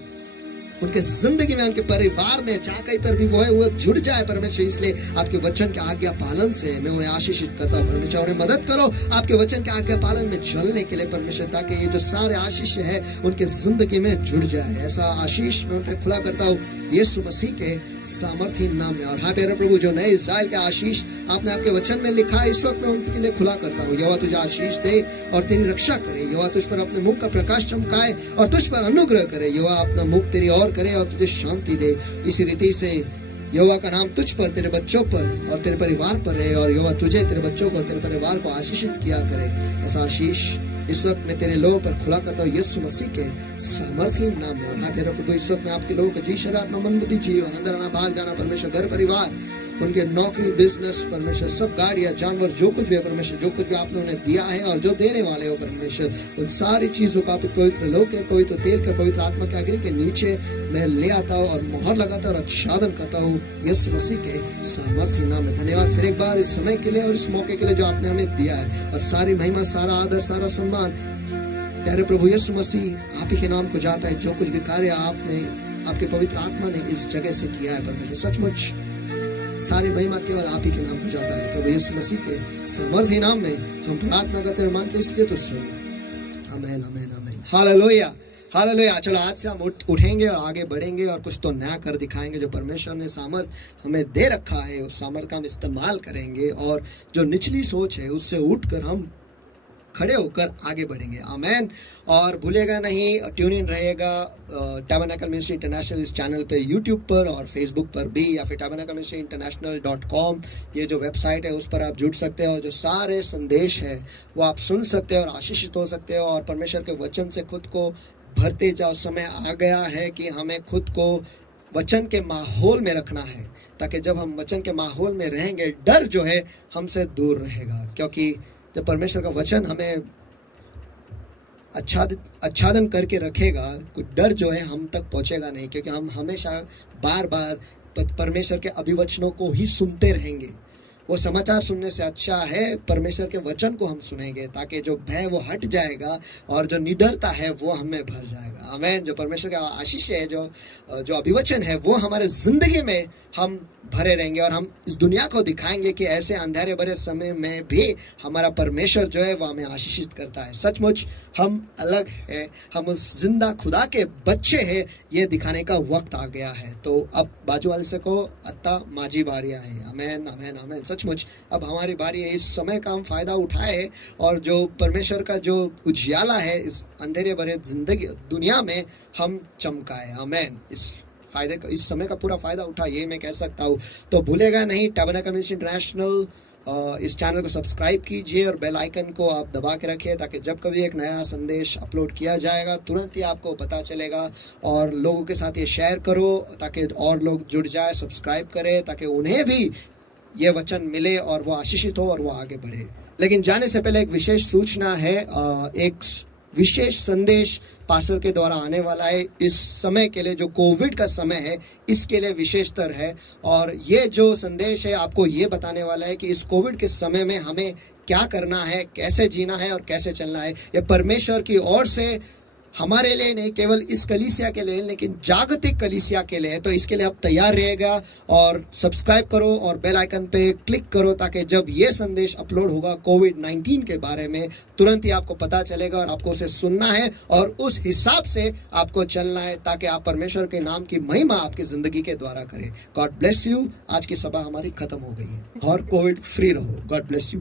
उनके जिंदगी में, उनके परिवार में, जहाँ कहीं पर भी वो है, वो जुड़ जाए परमेश्वर। इसलिए आपके वचन के आज्ञा पालन से मैं उन्हें आशीषित करता हूँ परमेश्वर। उन्हें मदद करो आपके वचन के आज्ञा पालन में चलने के लिए परमेश्वर, ताकि ये जो सारे आशीष है उनके जिंदगी में जुड़ जाए। ऐसा आशीष मैं उन पर खुला करता हूँ यीशु मसीह के सामर्थी नाम में। और हाँ प्यारे प्रभु, जो नए इस्राएल का आशीष आपने आपके वचन में लिखा है, इस वक्त मैं उनके लिए खुला करता हूँ। यहोवा तुझे आशीष दे और तेरी रक्षा करे। यहोवा तुझ पर अपने मुख का प्रकाश चमकाए और तुझ पर अनुग्रह करे। यहोवा अपना मुख तेरी ओर करे और तुझे शांति दे। इसी रीति से यहोवा का नाम तुझ पर, तेरे बच्चों पर और तेरे परिवार पर रहे, और यहोवा तुझे, तेरे बच्चों को, तेरे परिवार को आशीषित किया करे। ऐसा आशीष इस वक्त मैं तेरे लोगों पर खुला करता हूँ यीशु मसीह के सामर्थी नाम में। और हाँ तेरे प्रभु, इस वक्त मैं आपके लोगों को जी, शरीर, आत्मा, मन, बुद्धि, जीवन, अंदर आना, बाहर जाना परमेश्वर, घर परिवार, उनके नौकरी, बिजनेस परमेश्वर, सब गाड़ियां, जानवर, जो कुछ भी है परमेश्वर, जो कुछ भी आपने उन्हें दिया है और जो देने वाले हो परमेश्वर, उन सारी चीजों को आप पवित्र लोग के, पवित्र तेल के, पवित्र आत्मा के अग्नि के नीचे मैं ले आता हूँ और मोहर लगाता हूँ और आच्छादन करता हूँ यीशु मसीह के सामर्थी नाम में। धन्यवाद फिर एक बार इस समय के लिए और इस मौके के लिए जो आपने हमें दिया है। और सारी महिमा, सारा आदर, सारा सम्मान प्यारे प्रभु यीशु मसीह आप ही के नाम को जाता है। जो कुछ भी कार्य आपने, आपके पवित्र आत्मा ने इस जगह से किया है परमेश्वर, सचमुच सारी महिमा केवल आप ही के नाम को जाता है। प्रभु यीशु मसीह के सामर्थी नाम में हम प्रार्थना करते हैं, मांगते, इसलिए तो सुन। आमीन, आमीन, आमीन। Hallelujah, hallelujah. चलो आज से हम उठेंगे और आगे बढ़ेंगे और कुछ तो नया कर दिखाएंगे। जो परमेश्वर ने सामर्थ हमें दे रखा है, उस सामर्थ का हम इस्तेमाल करेंगे और जो निचली सोच है उससे उठकर हम खड़े होकर आगे बढ़ेंगे। आमेन। और भूलेगा नहीं, ट्यून इन रहेगा टैबरनेकल मिनिस्ट्री इंटरनेशनल इस चैनल पे, यूट्यूब पर और फेसबुक पर भी, या फिर tabernacle-international.com ये जो वेबसाइट है उस पर आप जुड़ सकते हो और जो सारे संदेश है वो आप सुन सकते हो और आशीषित हो सकते हो और परमेश्वर के वचन से खुद को भरते जाओ। समय आ गया है कि हमें खुद को वचन के माहौल में रखना है, ताकि जब हम वचन के माहौल में रहेंगे, डर जो है हमसे दूर रहेगा। क्योंकि जब परमेश्वर का वचन हमें आच्छादन करके रखेगा, कुछ डर जो है हम तक पहुंचेगा नहीं, क्योंकि हम हमेशा बार बार परमेश्वर के अभिवचनों को ही सुनते रहेंगे। वो समाचार सुनने से अच्छा है परमेश्वर के वचन को हम सुनेंगे, ताकि जो भय वो हट जाएगा और जो निडरता है वो हमें भर जाएगा। आमीन। जो परमेश्वर का आशीष है, जो अभिवचन है, वो हमारे जिंदगी में हम भरे रहेंगे और हम इस दुनिया को दिखाएंगे कि ऐसे अंधेरे भरे समय में भी हमारा परमेश्वर जो है वो हमें आशीषित करता है। सचमुच हम अलग है, हम उस जिंदा खुदा के बच्चे हैं, ये दिखाने का वक्त आ गया है। तो अब बाजू वाले से को अत्ता माजी बारिया है। आमीन, आमीन, आमीन। सचमुच अब हमारी बारी है, इस समय का हम फायदा उठाए और जो परमेश्वर का जो उजियाला है इस अंधेरे भरे जिंदगी दुनिया में हम चमकाए। आमीन। इस समय का पूरा फायदा उठा, ये मैं कह सकता हूँ। तो भूलेगा नहीं, टैबरनेकल मिनिस्ट्री इंटरनेशनल इस चैनल को सब्सक्राइब कीजिए और बेल आइकन को आप दबा के रखिए, ताकि जब कभी एक नया संदेश अपलोड किया जाएगा तुरंत ही आपको पता चलेगा। और लोगों के साथ ये शेयर करो ताकि और लोग जुड़ जाए, सब्सक्राइब करें, ताकि उन्हें भी ये वचन मिले और वो आशीषित हो और वो आगे बढ़े। लेकिन जाने से पहले एक विशेष सूचना है, एक विशेष संदेश पास्टर के द्वारा आने वाला है इस समय के लिए, जो कोविड का समय है इसके लिए विशेषतर है। और ये जो संदेश है आपको ये बताने वाला है कि इस कोविड के समय में हमें क्या करना है, कैसे जीना है और कैसे चलना है। ये परमेश्वर की ओर से हमारे लिए नहीं, केवल इस कलीसिया के लिए, लेकिन जागतिक कलीसिया के लिए है। तो इसके लिए आप तैयार रहेगा और सब्सक्राइब करो और बेल आइकन पे क्लिक करो, ताकि जब ये संदेश अपलोड होगा कोविड-19 के बारे में तुरंत ही आपको पता चलेगा और आपको उसे सुनना है और उस हिसाब से आपको चलना है, ताकि आप परमेश्वर के नाम की महिमा आपकी जिंदगी के द्वारा करें। God bless you. आज की सभा हमारी खत्म हो गई है और कोविड फ्री रहो। God bless you.